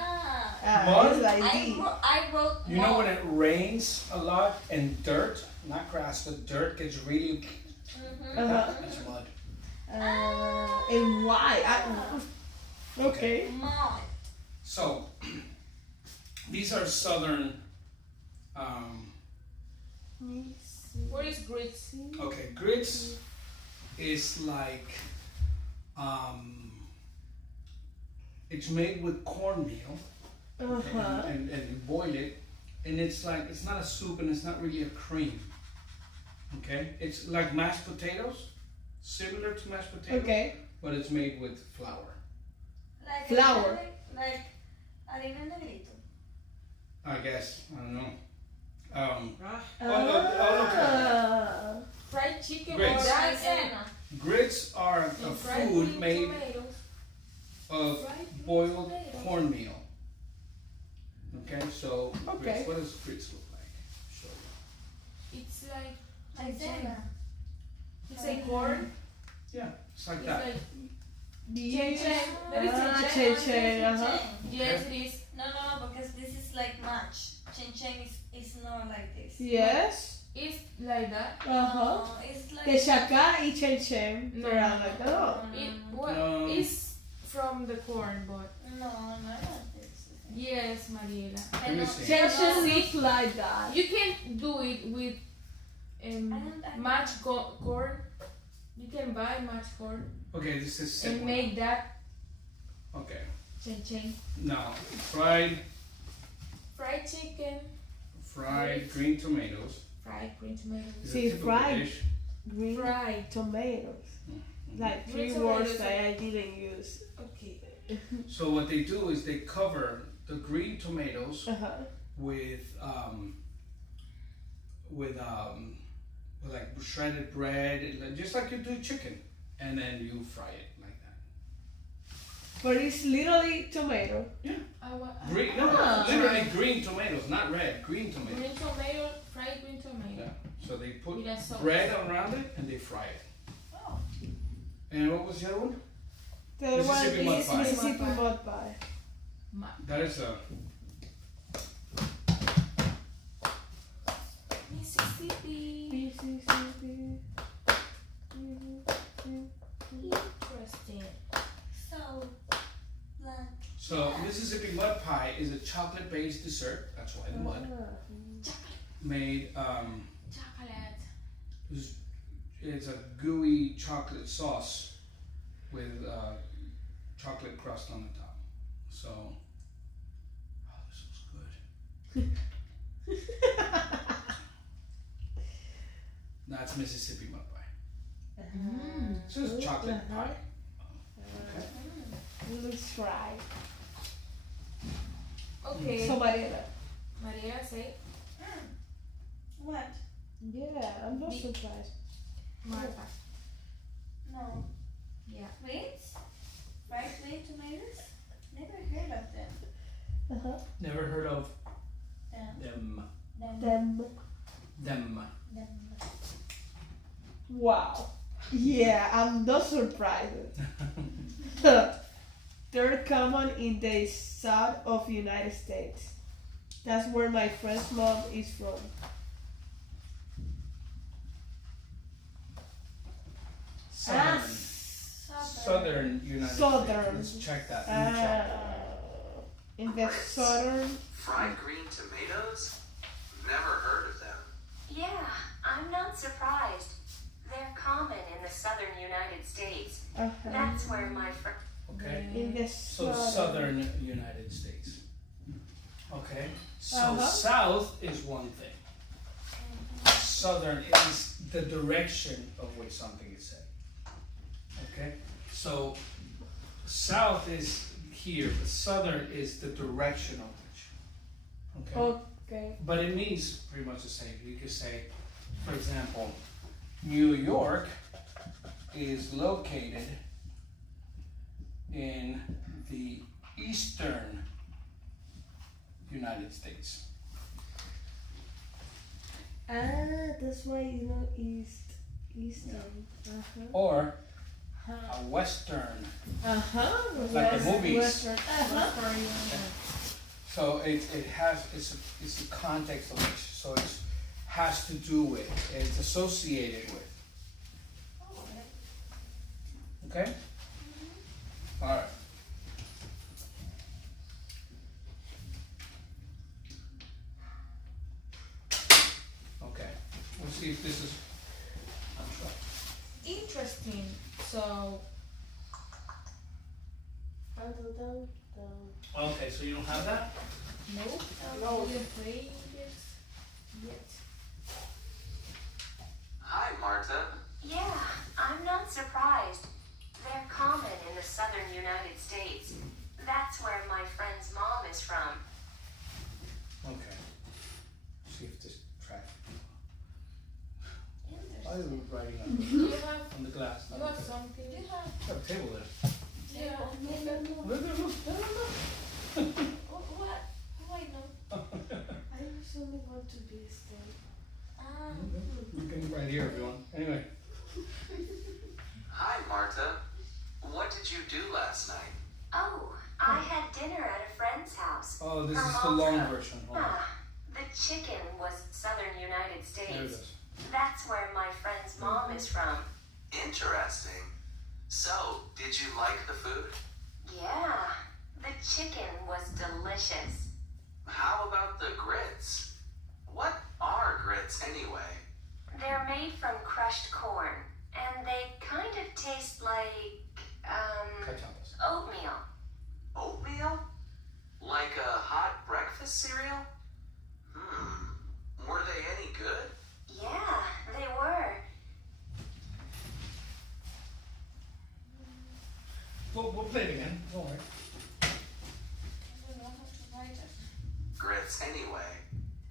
Mud? It's like I D. wrote You know when it rains a lot and dirt, not grass, but dirt gets really. Uh-huh. That's mud. And why? Okay. Mud. So these are southern. What is grits? Okay, grits is like It's made with cornmeal, and you boil it, and it's not a soup and it's not really a cream. Okay, it's like mashed potatoes, similar to mashed potatoes, Okay. but it's made with flour. Like Flour. Like harina negrito. I guess, I don't know. Fried chicken or Grits. Maicena. Grits are a and fried food green made tomatoes. of Fried green boiled tomatoes. cornmeal. Okay, so Okay. grits, what does grits look like? Show you. It's like Maicena. it's like corn. Yeah, it's like It's that. like Yes. That is Ah, chen chen. Uh-huh. yes, it is. No, because this is like match. Chen is not like this. Yes. It's like that. Uh-huh. It's like. The shaka y chen. No. They're all like that. Oh. It what No. is from the corn, but No, not like this. yes, Mariela. Let me see. Chen looks like that. You can do it with match corn. You can buy match corn Okay, this is and simple. make that Okay, chen. now fried Chicken, green tomatoes fried green tomatoes, is See, a typical fried. dish. Green fried. tomatoes. Like Green three words tomatoes. that I didn't use. Okay. So what they do is they cover the green tomatoes Uh-huh. with like shredded bread, just like you do chicken, and then you fry it like that. But it's literally tomato. Green, no, Ah. literally green tomatoes, not red. Green tomatoes. Green tomato, fried green tomato. Yeah. So they put With a sauce. bread around it and they fry it. Oh. And what was the other one? The other one Mississippi mud is pie. Mississippi mud pie. That is a Mississippi. Mississippi. Interesting. So, Mississippi mud pie is a chocolate-based dessert. That's why the mud made Chocolate. it's a gooey chocolate sauce with chocolate crust on the top. So, oh, this looks good. That's Mississippi mud pie. So it's chocolate pie. Okay. Let's try. Okay. So Mariela. Maria, say what? Yeah, I'm not surprised. Marta. No. Yeah. Greens? Fried green tomatoes? Never heard of them. Uh-huh. Never heard of Them. them. Them. Them. Wow. Yeah, I'm not surprised. They're common in the south of United States. That's where my friend's mom is from. Southern United Southern. States. Let's check that. Let me check. In the southern. Fried green tomatoes? Never heard of them. Yeah, I'm not surprised. They're common in the southern United States. That's where my friend. Okay. In the So southern. southern United States. Okay. So Uh-huh. south is one thing. Southern is the direction of which something is said. Okay. So south is here, but southern is the direction of which. Okay. Okay. But it means pretty much the same. You could say, for example, New York is located in the eastern United States. That's why you know eastern. Or a western, Like the movies. Western. so it has it's a context of which, so it has to do with, it's associated with. Okay? Alright. Okay. Let's see if this is. Interesting. So Okay, so you don't have that? Nope. No. We didn't play this yet. Hi, Marta. Yeah, I'm not surprised. They're common in the southern United States. That's where my friend's mom is from. Okay. See if this track. I was writing on You have on the glass. you have something. I have a table there. Yeah. Look, look, look. What? How I know? I usually want to be stay. You can right here if you want. Anyway. Hi, Marta. What did you do last night? Oh, I had dinner at a friend's house. Oh, this Her is the mom's long cooked. version. Hold on. The chicken was southern United There it States. is. That's where my friend's mom is from. Interesting. So, did you like the food? Yeah, the chicken was delicious. How about the grits? What are grits anyway? They're made from crushed corn, and they kind of taste like, Cachapas. oatmeal. Oatmeal? Like a hot breakfast cereal? Were they any good? Yeah, they were. We'll play it again. Don't worry. I don't know how to write it. Grits anyway.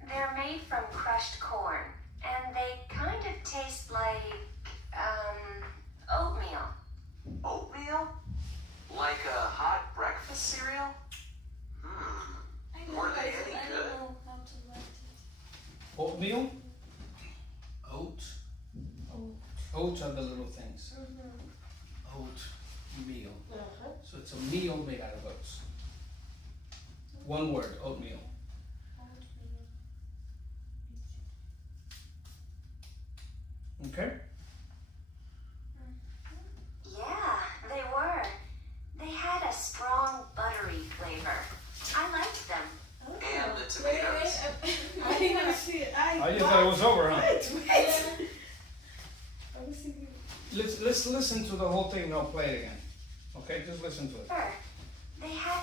They're made from crushed corn, and they kind of taste like, oatmeal. Oatmeal? Like a hot breakfast cereal? I Were they write it. any I good? don't know how to write it. Oatmeal. Oat. Oats are the little things. Oatmeal. So it's a meal made out of oats. One word, oatmeal. Okay? Yeah, they were. They had a strong buttery flavor. I liked them. And the tomatoes? I didn't see it. Oh, you thought it was over, huh? Wait. I was thinking. Let's listen to the whole thing, no play it again. Okay, just listen to it. Sure. They had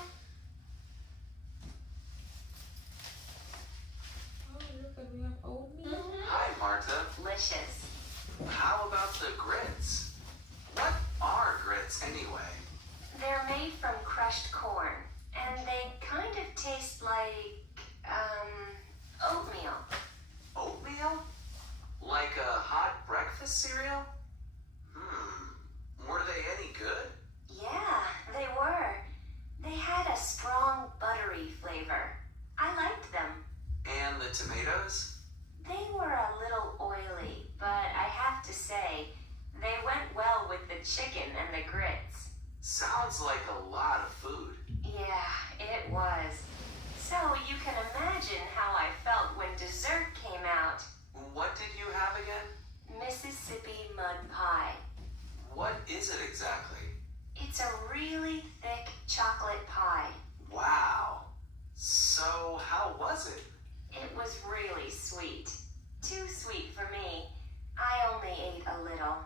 Oh, look, we have oatmeal. Hi, Marta. delicious. How about the grits? What are grits anyway? They're made from crushed corn, and they kind of taste like, oatmeal. Oatmeal? Like a hot breakfast cereal? Were they any good? Yeah, they were. They had a strong buttery flavor. I liked them. And the tomatoes? They were a little oily, but I have to say, they went well with the chicken and the grits. Sounds like a lot of food. Yeah, it was. So you can imagine how I felt when dessert came out. What did you have again? Mississippi mud pie. What is it exactly? It's a really thick chocolate pie. Wow. So, how was it? It was really sweet. Too sweet for me. I only ate a little.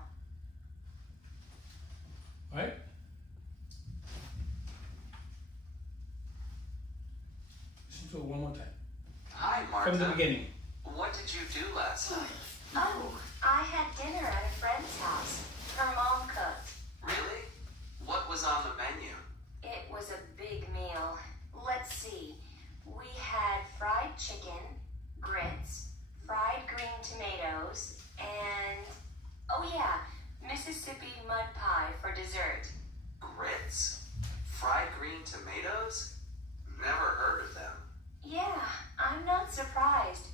Right? Listen to it one more time. Hi, Marta. From the beginning. What did you do last night? Oh, I had dinner at a friend's house. Her mom cooked. Really? What was on the menu? It was a big meal. Let's see. We had fried chicken, grits, fried green tomatoes, and, oh yeah, Mississippi mud pie for dessert. Grits? Fried green tomatoes? Never heard of them. Yeah, I'm not surprised.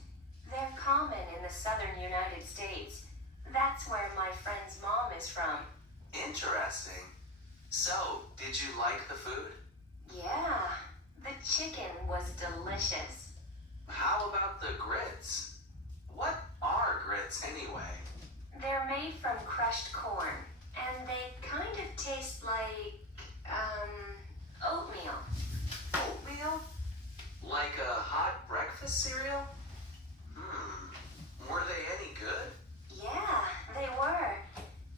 They're common in the southern United States. That's where my friend's mom is from. Interesting. So, did you like the food? Yeah, the chicken was delicious. How about the grits? What are grits anyway? They're made from crushed corn, and they kind of taste like, oatmeal. Oatmeal? Like a hot breakfast cereal? Were they any good? Yeah, they were.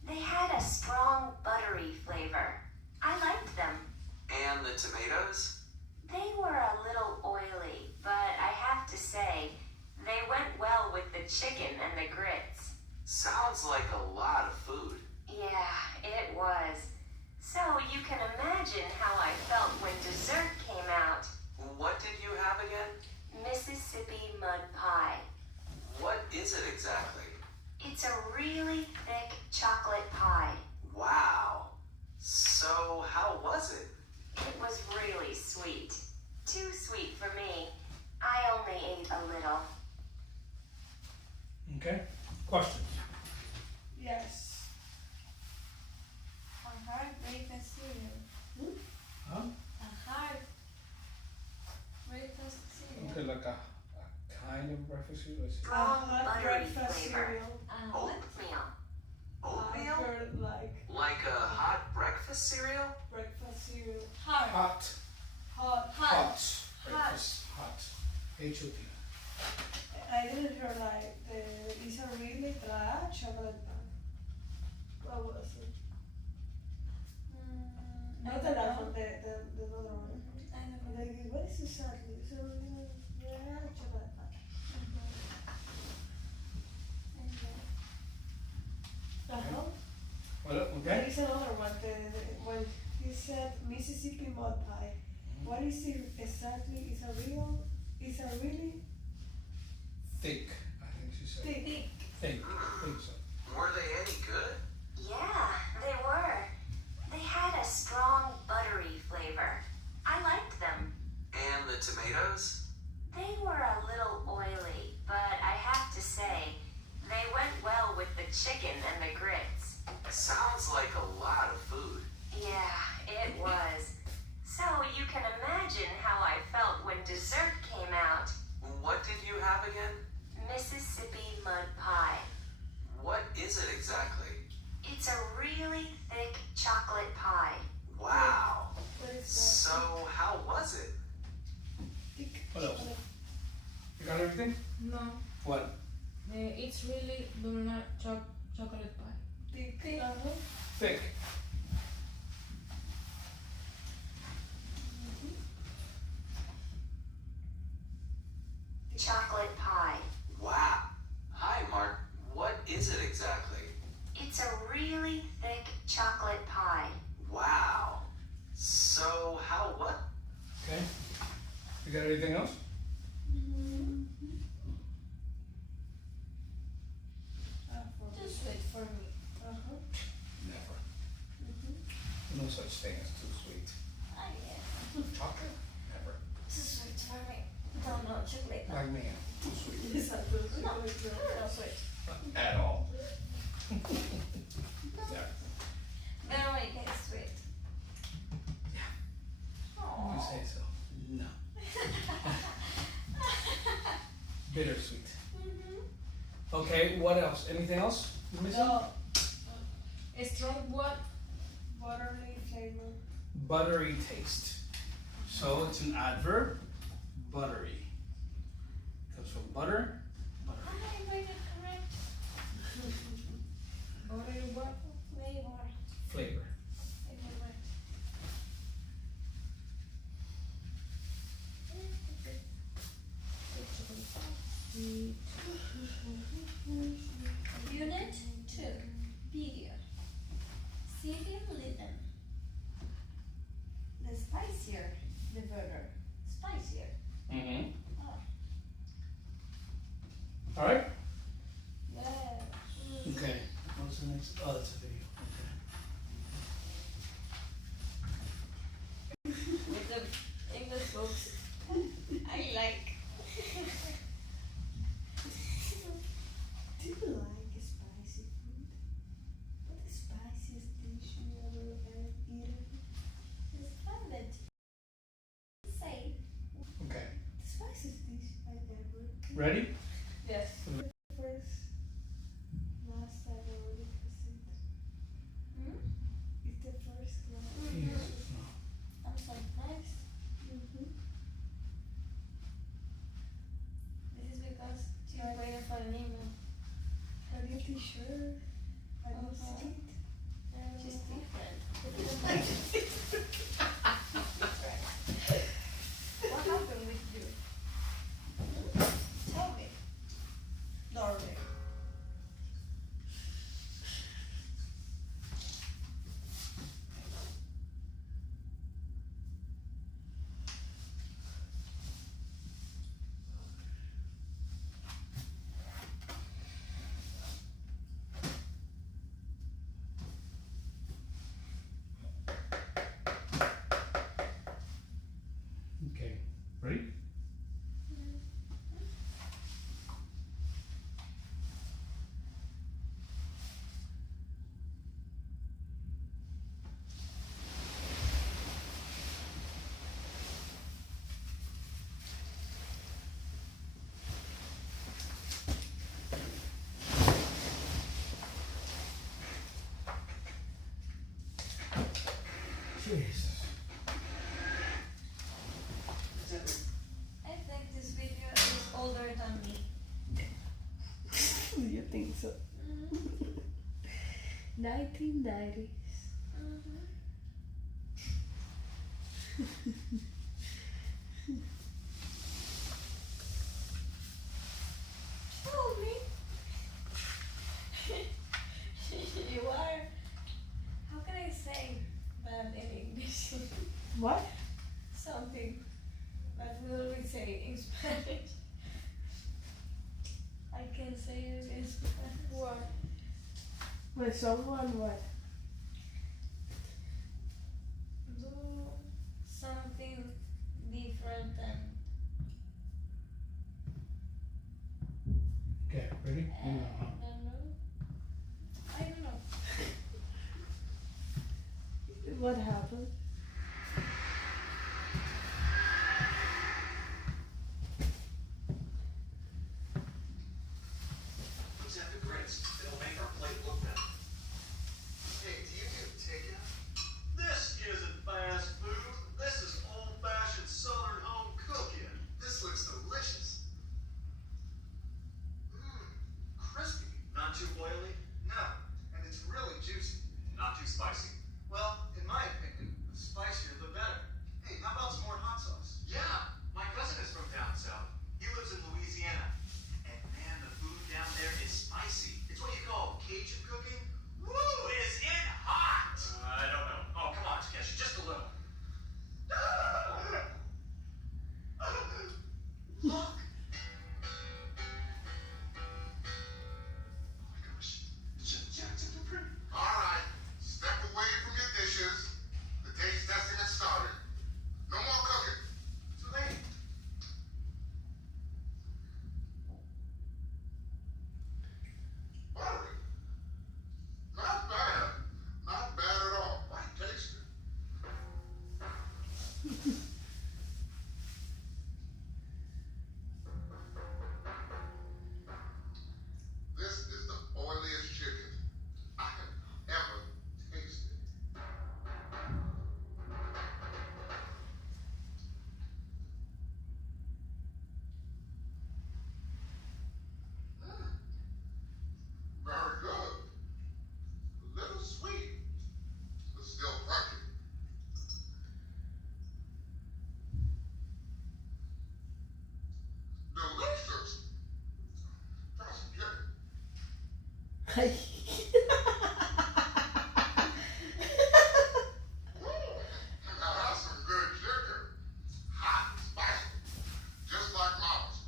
They had a strong buttery flavor. I liked them. And chicken and the grits. Sounds like a lot of food. Yeah, it was. So you can imagine how I felt when dessert came out. What did you have again? Mississippi mud pie. What is it exactly? It's a really thick chocolate pie. Wow. So, how was it? It was really sweet. Too sweet for me. I only ate a little. Okay. Questions? Yes. A hard breakfast cereal. Huh? A hard breakfast cereal. Okay, like a kind of breakfast cereal. Let's see. Strong buttery breakfast flavor. cereal. What? Oatmeal. I Oatmeal? heard like Like a hot breakfast cereal? breakfast cereal. Hard. Hot. Hot. Hot. Breakfast. Hot. H-O-T. I didn't hear like it's a really dry chocolate bar. What was it? Not the last one, the other one. I don't know. Like, what is exactly? It's a really dry chocolate bar. Uh-huh. Well, okay. There is another one. When he said Mississippi mud pie. What is it exactly? It's a really Thick. I think she said. thick. Thick. Think so. Were they any good? Yeah, they were. They had a strong buttery flavor. I liked them. And the tomatoes? They were a little oily, but I have to say, they went well with the chicken and the grits. Sounds like a lot of food. Yeah, it was. So you can imagine how I felt when dessert came out. What did you have again? Mississippi mud pie. What is it exactly? It's a really thick chocolate pie. Wow. What is that? So, how was it? Thick What else? chocolate. You got everything? No, What? it's really banana chocolate pie. Thick. Uh-huh. Thick. Chocolate pie. Wow. Hi, Mark. What is it exactly? It's a really thick chocolate pie. Wow. So, how what? Okay. You got anything else? Too sweet for me. Uh-huh. Never. No such thing as too sweet. Ah, yeah. Chocolate? Never. Too sweet for me. No, chocolate. Like me, too sweet. It's a good No, chocolate. no sweet. At all. Yeah. Very good sweet. You say so. No. Bittersweet. Okay, what else? Anything else? You missing? No, A strong what? buttery flavor. Buttery taste. So it's an adverb. Buttery. Comes from butter. I read it correct. Buttery what? Flavor. Flavor. Flavor. Unit 2. Video. City Litten. The spicier the better. Spicier. Mm-hmm. Oh. Alright? Yeah. Okay. What's the next? Oh, it's a video. With the English books. I like. Do you like spicy food? What is spiciest dish you ever eaten? It's fun that say. Okay. The spiciest dish I ever eaten. Ready? Yes. First, last I already present. Hmm? It's the first class. Jesus. No. I'm so nice. This is because she's waiting for an email. A new t-shirt, a new Uh-huh. seat. She's different. What happened with you? Tell me. Normal. think so. Mhm. 1990s. Mhm. Tell me. You are. How can I say that in English? What? Something that we always say in Spanish. I can say it in Spanish. What? When someone what? Do something different than. Okay, ready? I don't know. I don't know. What happened? Let's have the grits. It'll make our plate look better. Hey, do you do takeout? This isn't fast food. This is old-fashioned Southern home cooking. This looks delicious. Mmm, crispy. Not too oily? No, and it's really juicy. Not too spicy. Well, in my opinion, the spicier the better. Hey, how about some more hot sauce? Yeah, my cousin is from down south. He lives in Louisiana. And man, the food down there is spicy. It's what you call Cajun cooking. Woo, is it hot? I don't know. Oh, come on, Takeshi, just a little. Look. Oh my gosh, it's just Jackson Dupree. All right, step away from your dishes. The taste testing has started. No more cooking. Too late. Buttery. Not bad. Not bad at all. Quite tasty. This is the oiliest chicken I have ever tasted. Very good. A little sweet, but still crunchy. Delicious. Try some chicken. Now that's some good chicken. Hot and spicy. Just like mama's.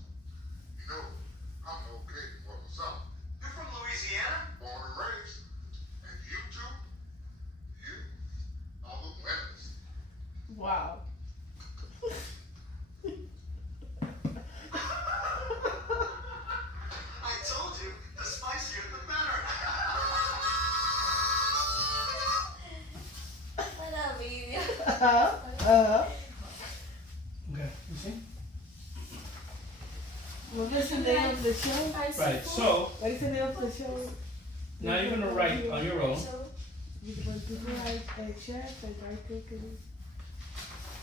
You know, I'm okay for the South. You're from Louisiana? Born and raised. And you too? You are the winners. Wow. I told you, the spicier the better. Maravilla. Okay, you see? What is the name of the show? Right, so What is the name of the show? now you're gonna write on your own. So, You're going to write a chef and I cooking.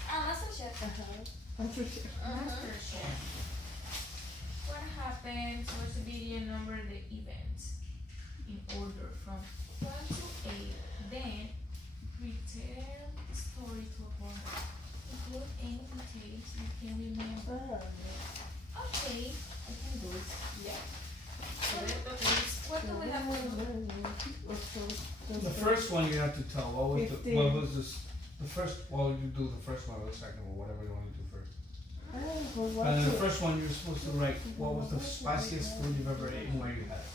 MasterChef. Master chef. Master Chef. What happens? What's the video number? The events in order from 1 to 8. Then retell the story to a point. Include any details you can remember. Okay, I can do it. Yeah. What do we have to do? The first one you have to tell. What was this? The first. Well, you do the first one or the second one, whatever you want to do first. And the first one you're supposed to write. What was the spiciest food you've ever eaten? Where you had it?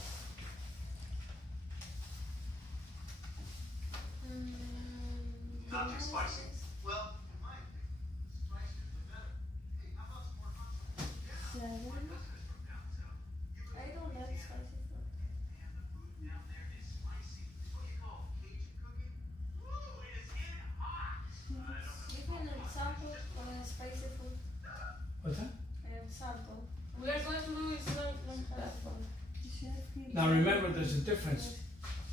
Not too spicy. Well, in my opinion, the spicier the better. Hey, how about some more hot sauce? Yeah, my cousin is from down south. He lives I in don't like Louisiana. spicy food. And the food down there is spicy. It's what you call Cajun cooking. Woo, is it hot? I don't know. Give me an example for a spicy food. What's that? An example. We are going to do is not that one. Now remember, there's a difference.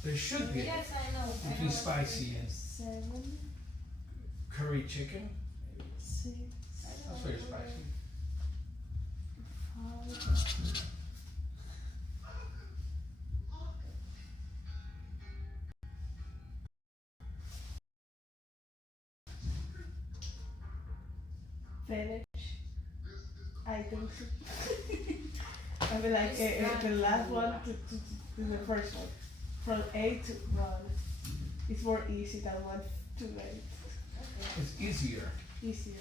There should be Yes, I know. between spicy and 7, curry chicken. 6, That's very spicy. 5. Finish. I think so. I mean, like the last one to the first one, from 8 to 1, it's more easy than 1 to 8. It's easier. Easier.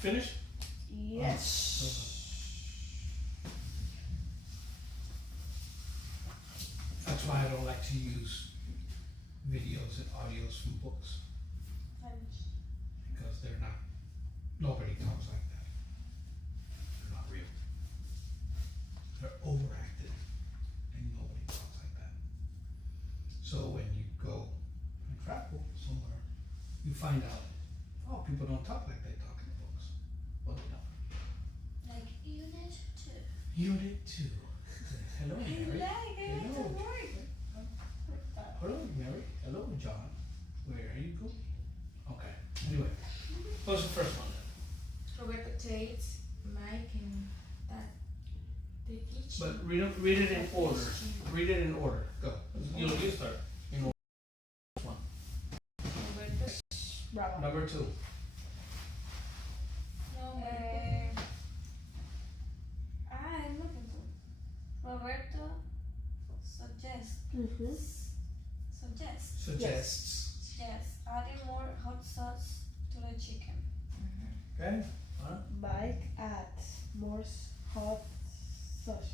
Finished? Yes. That's why I don't like to use videos and audios from books, because they're not, nobody talks like that. They're not real. They're overacted, and nobody talks like that. So when you go and travel somewhere, you find out, oh, people don't talk like they talk in the books. Well, they don't. Like unit 2. Unit 2. Hello, Mary. Hello. Hello, Mary. Hello, John. Where are you going? Okay. Anyway, what's the first one then? Roberto takes Mike and that they teach. But read it in order. Read it in order. Go. You start. In order. First one. Roberto. Bravo. Number 2. No, I'm looking for Roberto suggests. Suggests. Yes, adding more hot sauce to the chicken. Okay. Mike adds more hot sauce.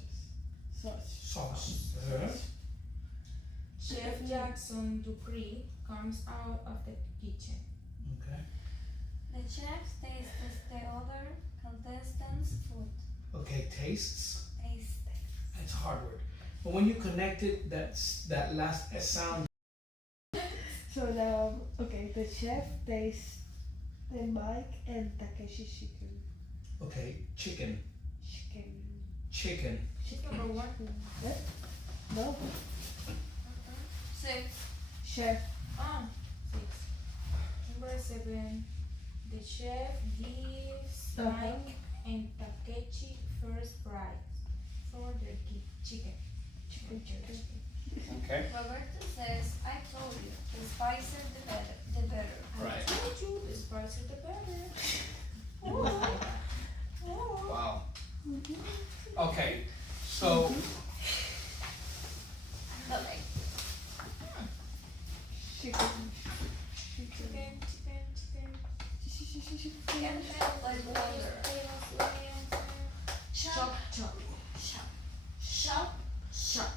Sauce. Chef Jackson Dupree comes out of the kitchen. Okay. The chef tastes the other contestants' food. Okay. Tastes. Tastes. It's a hard word. But when you connect it, that last S sound. So now, okay, the chef tastes the Mike and Takeshi chicken. Okay. Chicken. Chicken. Number 1. What? No. 6. Chef. 6. Number 7. The chef gives Uh-huh. Mike and Takechi first prize for their chicken. Okay. Roberto says, I told you, the spicier the better. Right. I told you, the spicier the better. Wow. Okay. So. But like, Chicken. can't help but wonder. Chop, chop. Shop.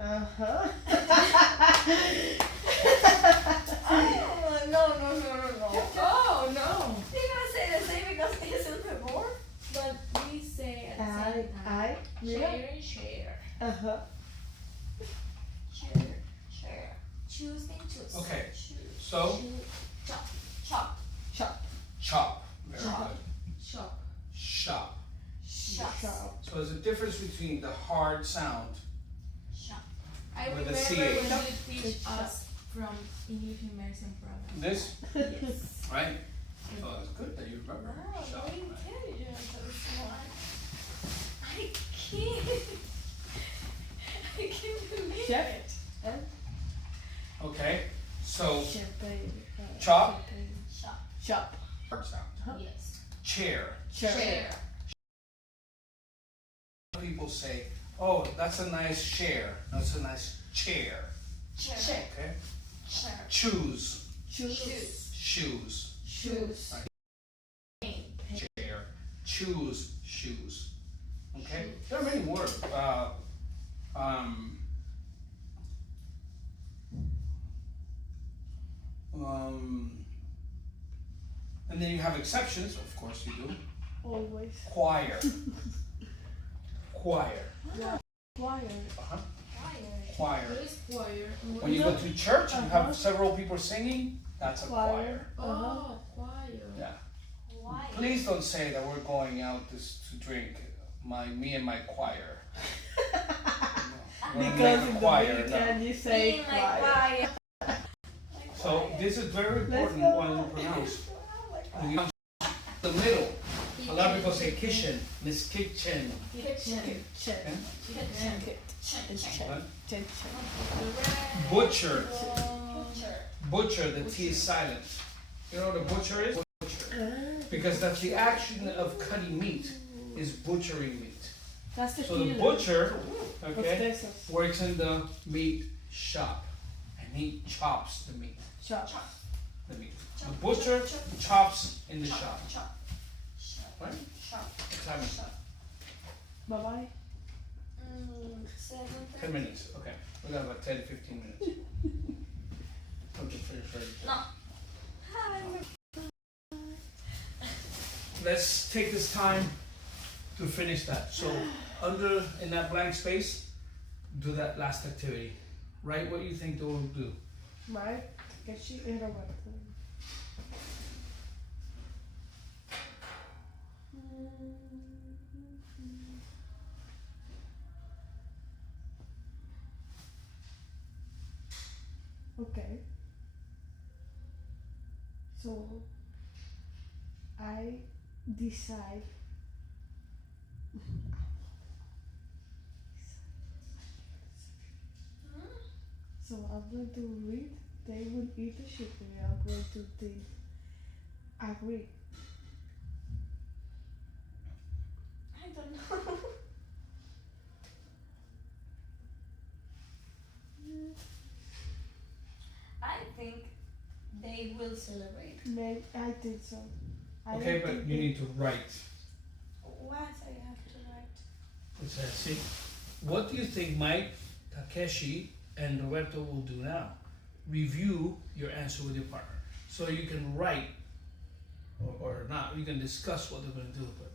Uh-huh. Oh, no. Oh no! You're gonna say the same because it's in the board? But we say at the same time. I. Share and share. Uh-huh. Share. Choose and choose. Okay. Choose. So. Chop. Chop. Very Chop. good. Shop. Shop. Shop. So there's a difference between the hard sound. I With remember a when CH. you teach us from English immersion program. This, Yes. right? So it's good that you remember. Wow, Shop, very right? intelligent, so smart. I can't. I can't believe Chef. it. Okay. So Champagne. Chop. Shop. Chop. hard sound. Yes. Chair. Share. People say, "Oh, that's a nice chair. That's a nice chair." Chair. Okay. Chair. Choose. Shoes. Shoes. Shoes. Chair. Choose shoes. Okay. There are many words. And then you have exceptions, of course you do. Always. Choir. Choir. Choir. Uh-huh. Choir. Choir. What is choir? And what When you is- go to church and Uh-huh. have several people singing, that's a choir. Oh, choir. Yeah. Why? Please don't say that we're going out to drink me and my choir. No. We're gonna Because make a in the choir, no. weekend you Me say and my choir. choir. So this is very important go. when you pronounce. When you pronounce the middle. A lot of people say kitchen, Miss Kitchen. Kitchen. Chen. Kitchen. What? Chen. Butcher. Butcher. Butcher, the T is silent. You know what a butcher is? Butcher. Because that's the action of cutting meat, is butchering meat. That's the So the killer butcher, of okay, Texas. works in the meat shop. And he chops the meat. Chop. The meat. The butcher chops in the shop. Chop. Right? Chop. What time is it? Bye bye. 7. 10 minutes. Okay. We got about 10 to 15 minutes. Okay, finish ready. No. Let's take this time to finish that. So in that blank space, do that last activity. Write what you think they will do. Right? Que she era Roberto. Okay. So I decide. So I'm going to read. They will eat the chicken. I'm going to think. Agree. I don't know. I think they will celebrate. Maybe I think so. I Okay, don't but think you they- need to write. What I have to write? It says, see, what do you think Mike, Takeshi, and Roberto will do now? Review your answer with your partner. So you can write, or not, you can discuss what they're going to do, but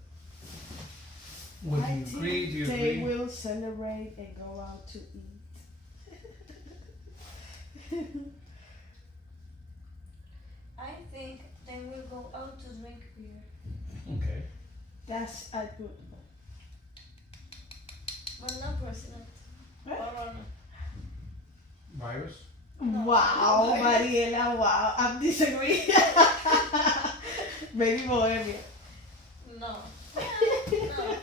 would I you think agree? Do you they agree? will celebrate and go out to eat. I think they will go out to drink beer. Okay. That's a good But no president. What? Or no. Virus? No. Wow, No. Mariela, wow. I'm disagreeing. Maybe Bohemia. No. No.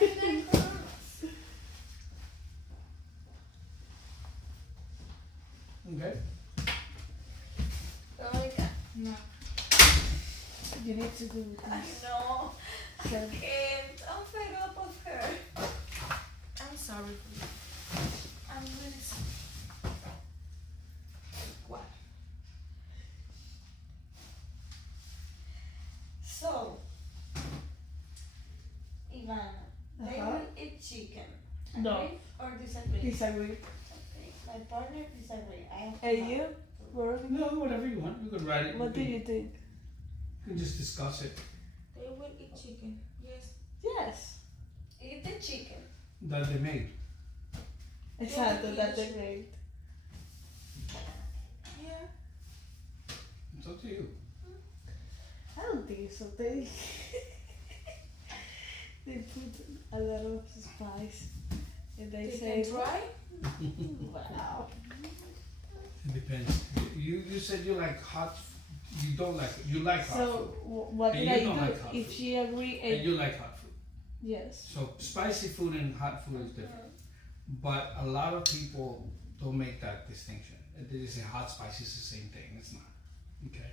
I like coronas. Okay. Veronica. No. You need to do I this. know. I So- can't. I'm fed up of her. I'm sorry for you. I'm really sorry. What? So, Ivana, they Uh-huh. will eat chicken. No. Agree or disagree? Disagree. Okay. My partner disagree. I have And no. you? Veronica? No, whatever you want. You can write it. What do you think? You can just discuss it. They will eat chicken. Yes. Yes. Eat the chicken. That they made. Exacto, that's the great. Yeah. It's up to you. I don't think so. They they put a lot of spice and they say can try. wow. It depends. You said you like hot. You don't like it. You like hot So what And did you I don't do? like hot If food. she agree food, and and you like hot food. yes. So spicy food and hot food is different. But a lot of people don't make that distinction. They just say hot spicy is the same thing. It's not. Okay.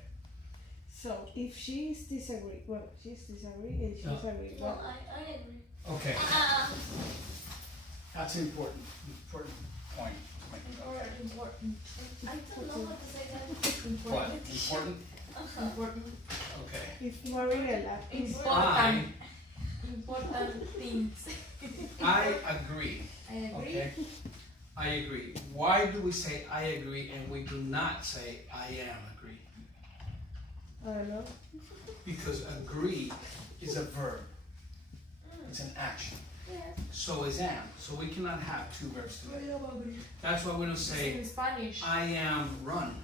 So if she's disagree, well, she's disagree and she's Yeah. agree. No, But I agree. Okay. Ah, That's an important point. Important. I don't know how to say that. What? Important? Important. Okay. if Mariela is Important. Important things. I agree. I agree. Okay. I agree. Why do we say I agree and we do not say I am agree? I don't know. Because agree is a verb. It's an action. So is am. So we cannot have two verbs together. That's why we don't say in Spanish. I am run.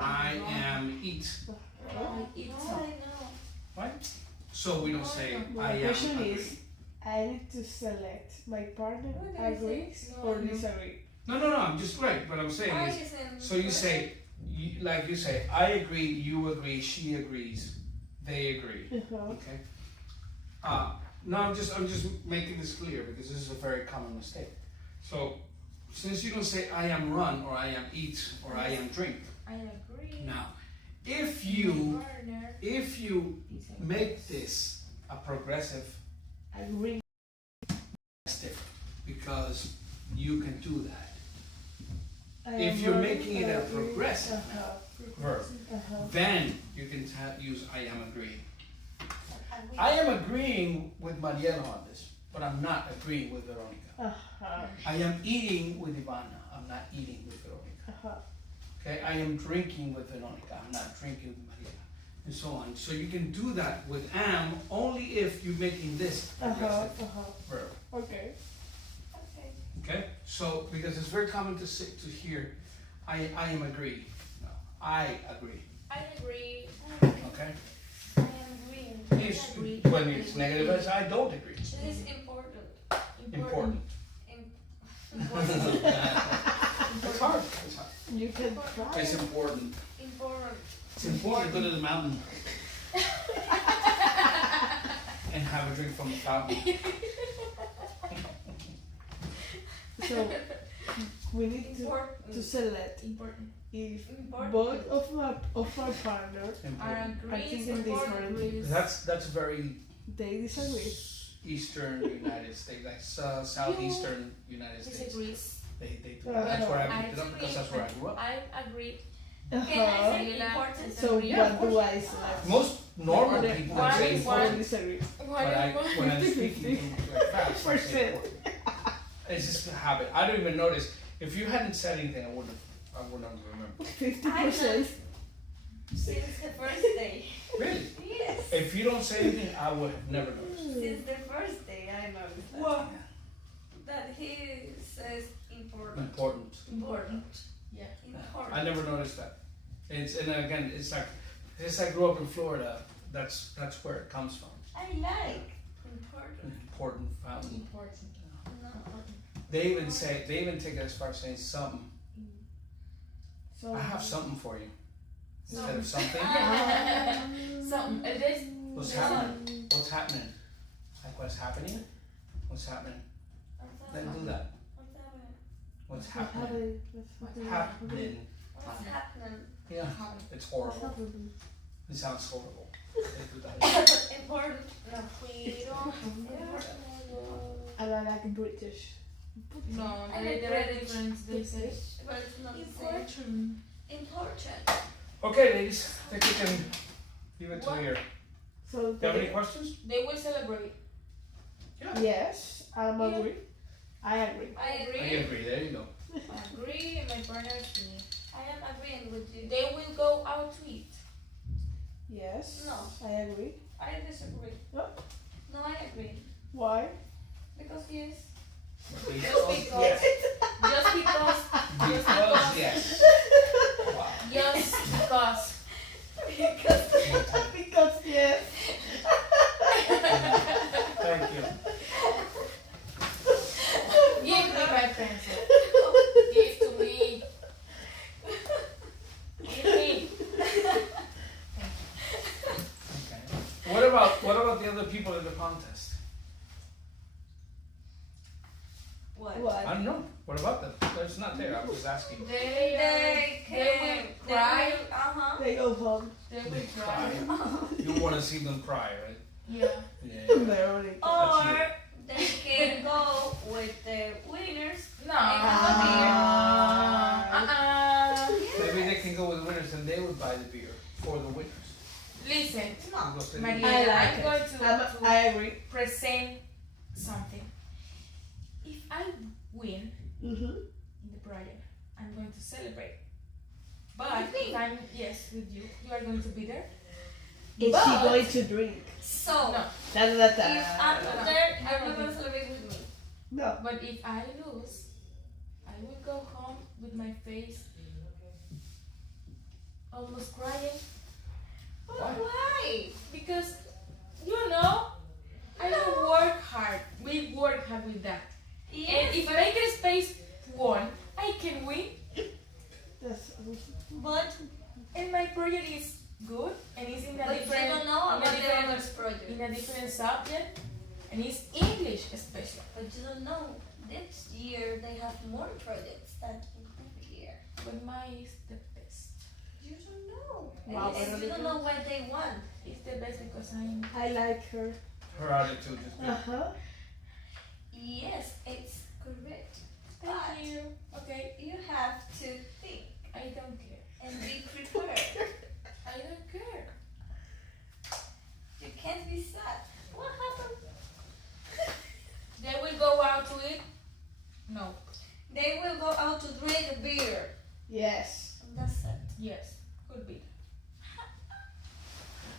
I am eat. It's I know. Right? So we don't say I My am question agree. is, I need to select my partner agrees No, or no. disagree. No, I'm just right. What I'm saying I is, is in so you say, like you say, I agree, you agree, she agrees, they agree. Okay. No, I'm just making this clear because this is a very common mistake. So, since you don't say I am run or I am eat or I am drink. I agree. Now, if you Partner. make this a progressive, Agree. it's different because you can do that. I If am you're wrong, making it I a agree. progressive verb, then you can use I am agreeing. I am agreeing with Mariela on this, but I'm not agreeing with Veronica. I am eating with Ivana, I'm not eating with Veronica. Okay, I am drinking with Veronica, I'm not drinking with Mariela, and so on. So you can do that with am only if you're making this progressive verb. Okay. Okay. Okay, so because it's very common to hear, I am agree. No, I agree. I agree. Okay. I am agreeing. It's, when it's negative, as I don't agree. It is important. Important. Important. It's hard. It's hard. You can try. It's important. Important. It's important to go to the mountain and have a drink from the fountain. So we need to Important. select Important. if Important. both of our partners I Important. agree. thinking Important. different. That's very they disagree. eastern United States, like southeastern United States. Disagrees. They do that. That's where I I picked it up because that's where I grew up. I agree. Can I say Yeah. important? So what do I select? Most normal Why- people why- would say why- important, disagree. but when I'm speaking like fast, I say Percent. important. It's just a habit. I don't even notice. If you hadn't said anything, I wouldn't remember. 50%. Since the first day. Really? Yes. If you don't say anything, I would have never noticed. Since the first day, I noticed that. What? That he says important. Important. Important. Yeah. Important. I never noticed that. And again, it's like since I grew up in Florida, that's where it comes from. I like important. Important fountain. Important. No. They even take it as far as saying something. So I have something for you instead of something. Something. It is. What's happening? What's happening? Like what's happening? What's happening? Then do that. What's happening? What's happening? What's happening? What's happening? Yeah, it's horrible. It sounds horrible. They do that. Important. No. We don't. And I like British. No, I there like are British. different. They say But it's not the same. important. Important. Okay, ladies, I think we can leave it to What? here. So Do you have any questions? They will celebrate. yes, I'm Yeah. agree. I agree. I I agree. agree. There you go. I agree, and my partner agrees. I am agreeing with you. They will go out to eat. Yes. No. I agree. I disagree. What? No, I agree. Why? Because yes. Yes. Just because. Because yes. Wow. Just because. Because yes. Thank you. Give me my pencil. Give to me. Give me. Okay. What about the other people in the contest? What? What? I don't know. What about them? It's not there. I'm just asking. They will cry. Uh-huh. They go home. They will cry. You want to see them cry, right? Yeah. Yeah. Very. Or they can go with the winners. No. Maybe they can go with the winners and they would buy the beer for the winners. Listen, It goes to the- Maria, I like I'm it. going to I agree. present something. If I win Mhm. in the project, I'm going to celebrate. But if I'm with you, you are going to be there. Is But- she going to drink? So, No, if I'm not no. there, I'm not gonna celebrate with me. No. but if I lose, I will go home with my face almost crying. Why? Because, I don't work hard. We work hard with that. Yes, And if Makerspace won, I can win. That's, but And my project is good and it's in a but you different don't know in a about the different- others project. in a different subject and it's English especially. But you don't know. This year they have more projects than every year. But mine is the best. You don't know. Wow, And but you don't know what they want. It's the best because I'm I like her. Her attitude is good. Uh-huh. Yes, it's correct. thank But you. Okay, you have to think I don't care. and be prepared. I don't care. You can't be sad. What happened? They will go out to eat? No. They will go out to drink beer. Yes. And that's it. Yes. Could be.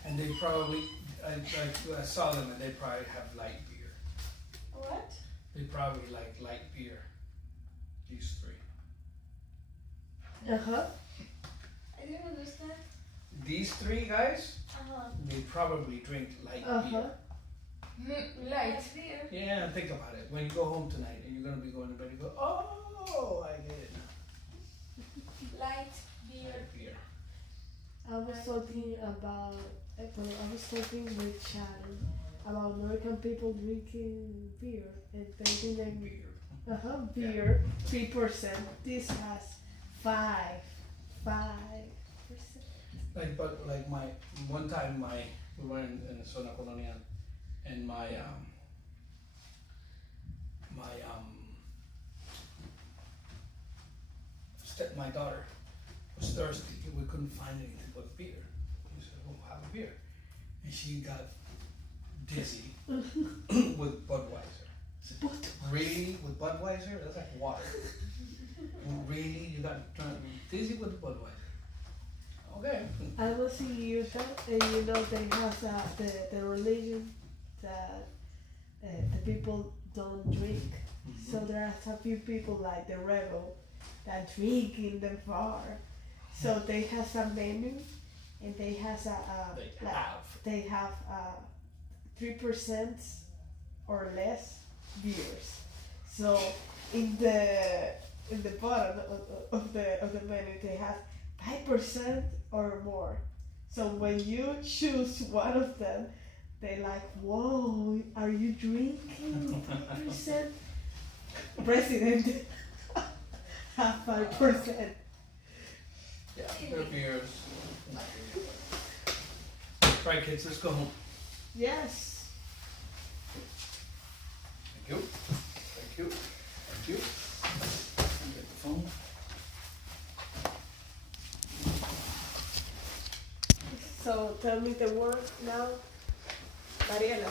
And they probably, I saw them and they probably have light beer. What? They probably like light beer. These three. Uh-huh. I didn't understand. These three guys, Uh-huh. they probably drink light Uh-huh. beer. Light. That's beer. Yeah, think about it. When you go home tonight and you're gonna be going to bed, you go, oh, I get it now. Light beer. Light beer. I was talking about, I was talking with Sharon about American people drinking beer and thinking like, Beer. beer, 3%. This has 5%. Like one time we were in the Zona Colonial and my daughter was thirsty. We couldn't find anything but beer. We said, "Well, have a beer," and she got dizzy with Budweiser. I said, really, with Budweiser? That's like water. Really, you got dizzy with Budweiser? Okay. I was in Utah, and they have the religion that the people don't drink. So there are some few people like the rebel that drink in the bar. So they have some menu, and they have they have 3% or less beers. So in the bottom of the menu they have 5% or more. So when you choose one of them, they like, whoa, are you drinking 5%? President have 5%. Yeah, their beers. Right, kids, let's go home. Yes. Thank you. Thank you. Thank you. Get the phone. So tell me the word now, Mariela.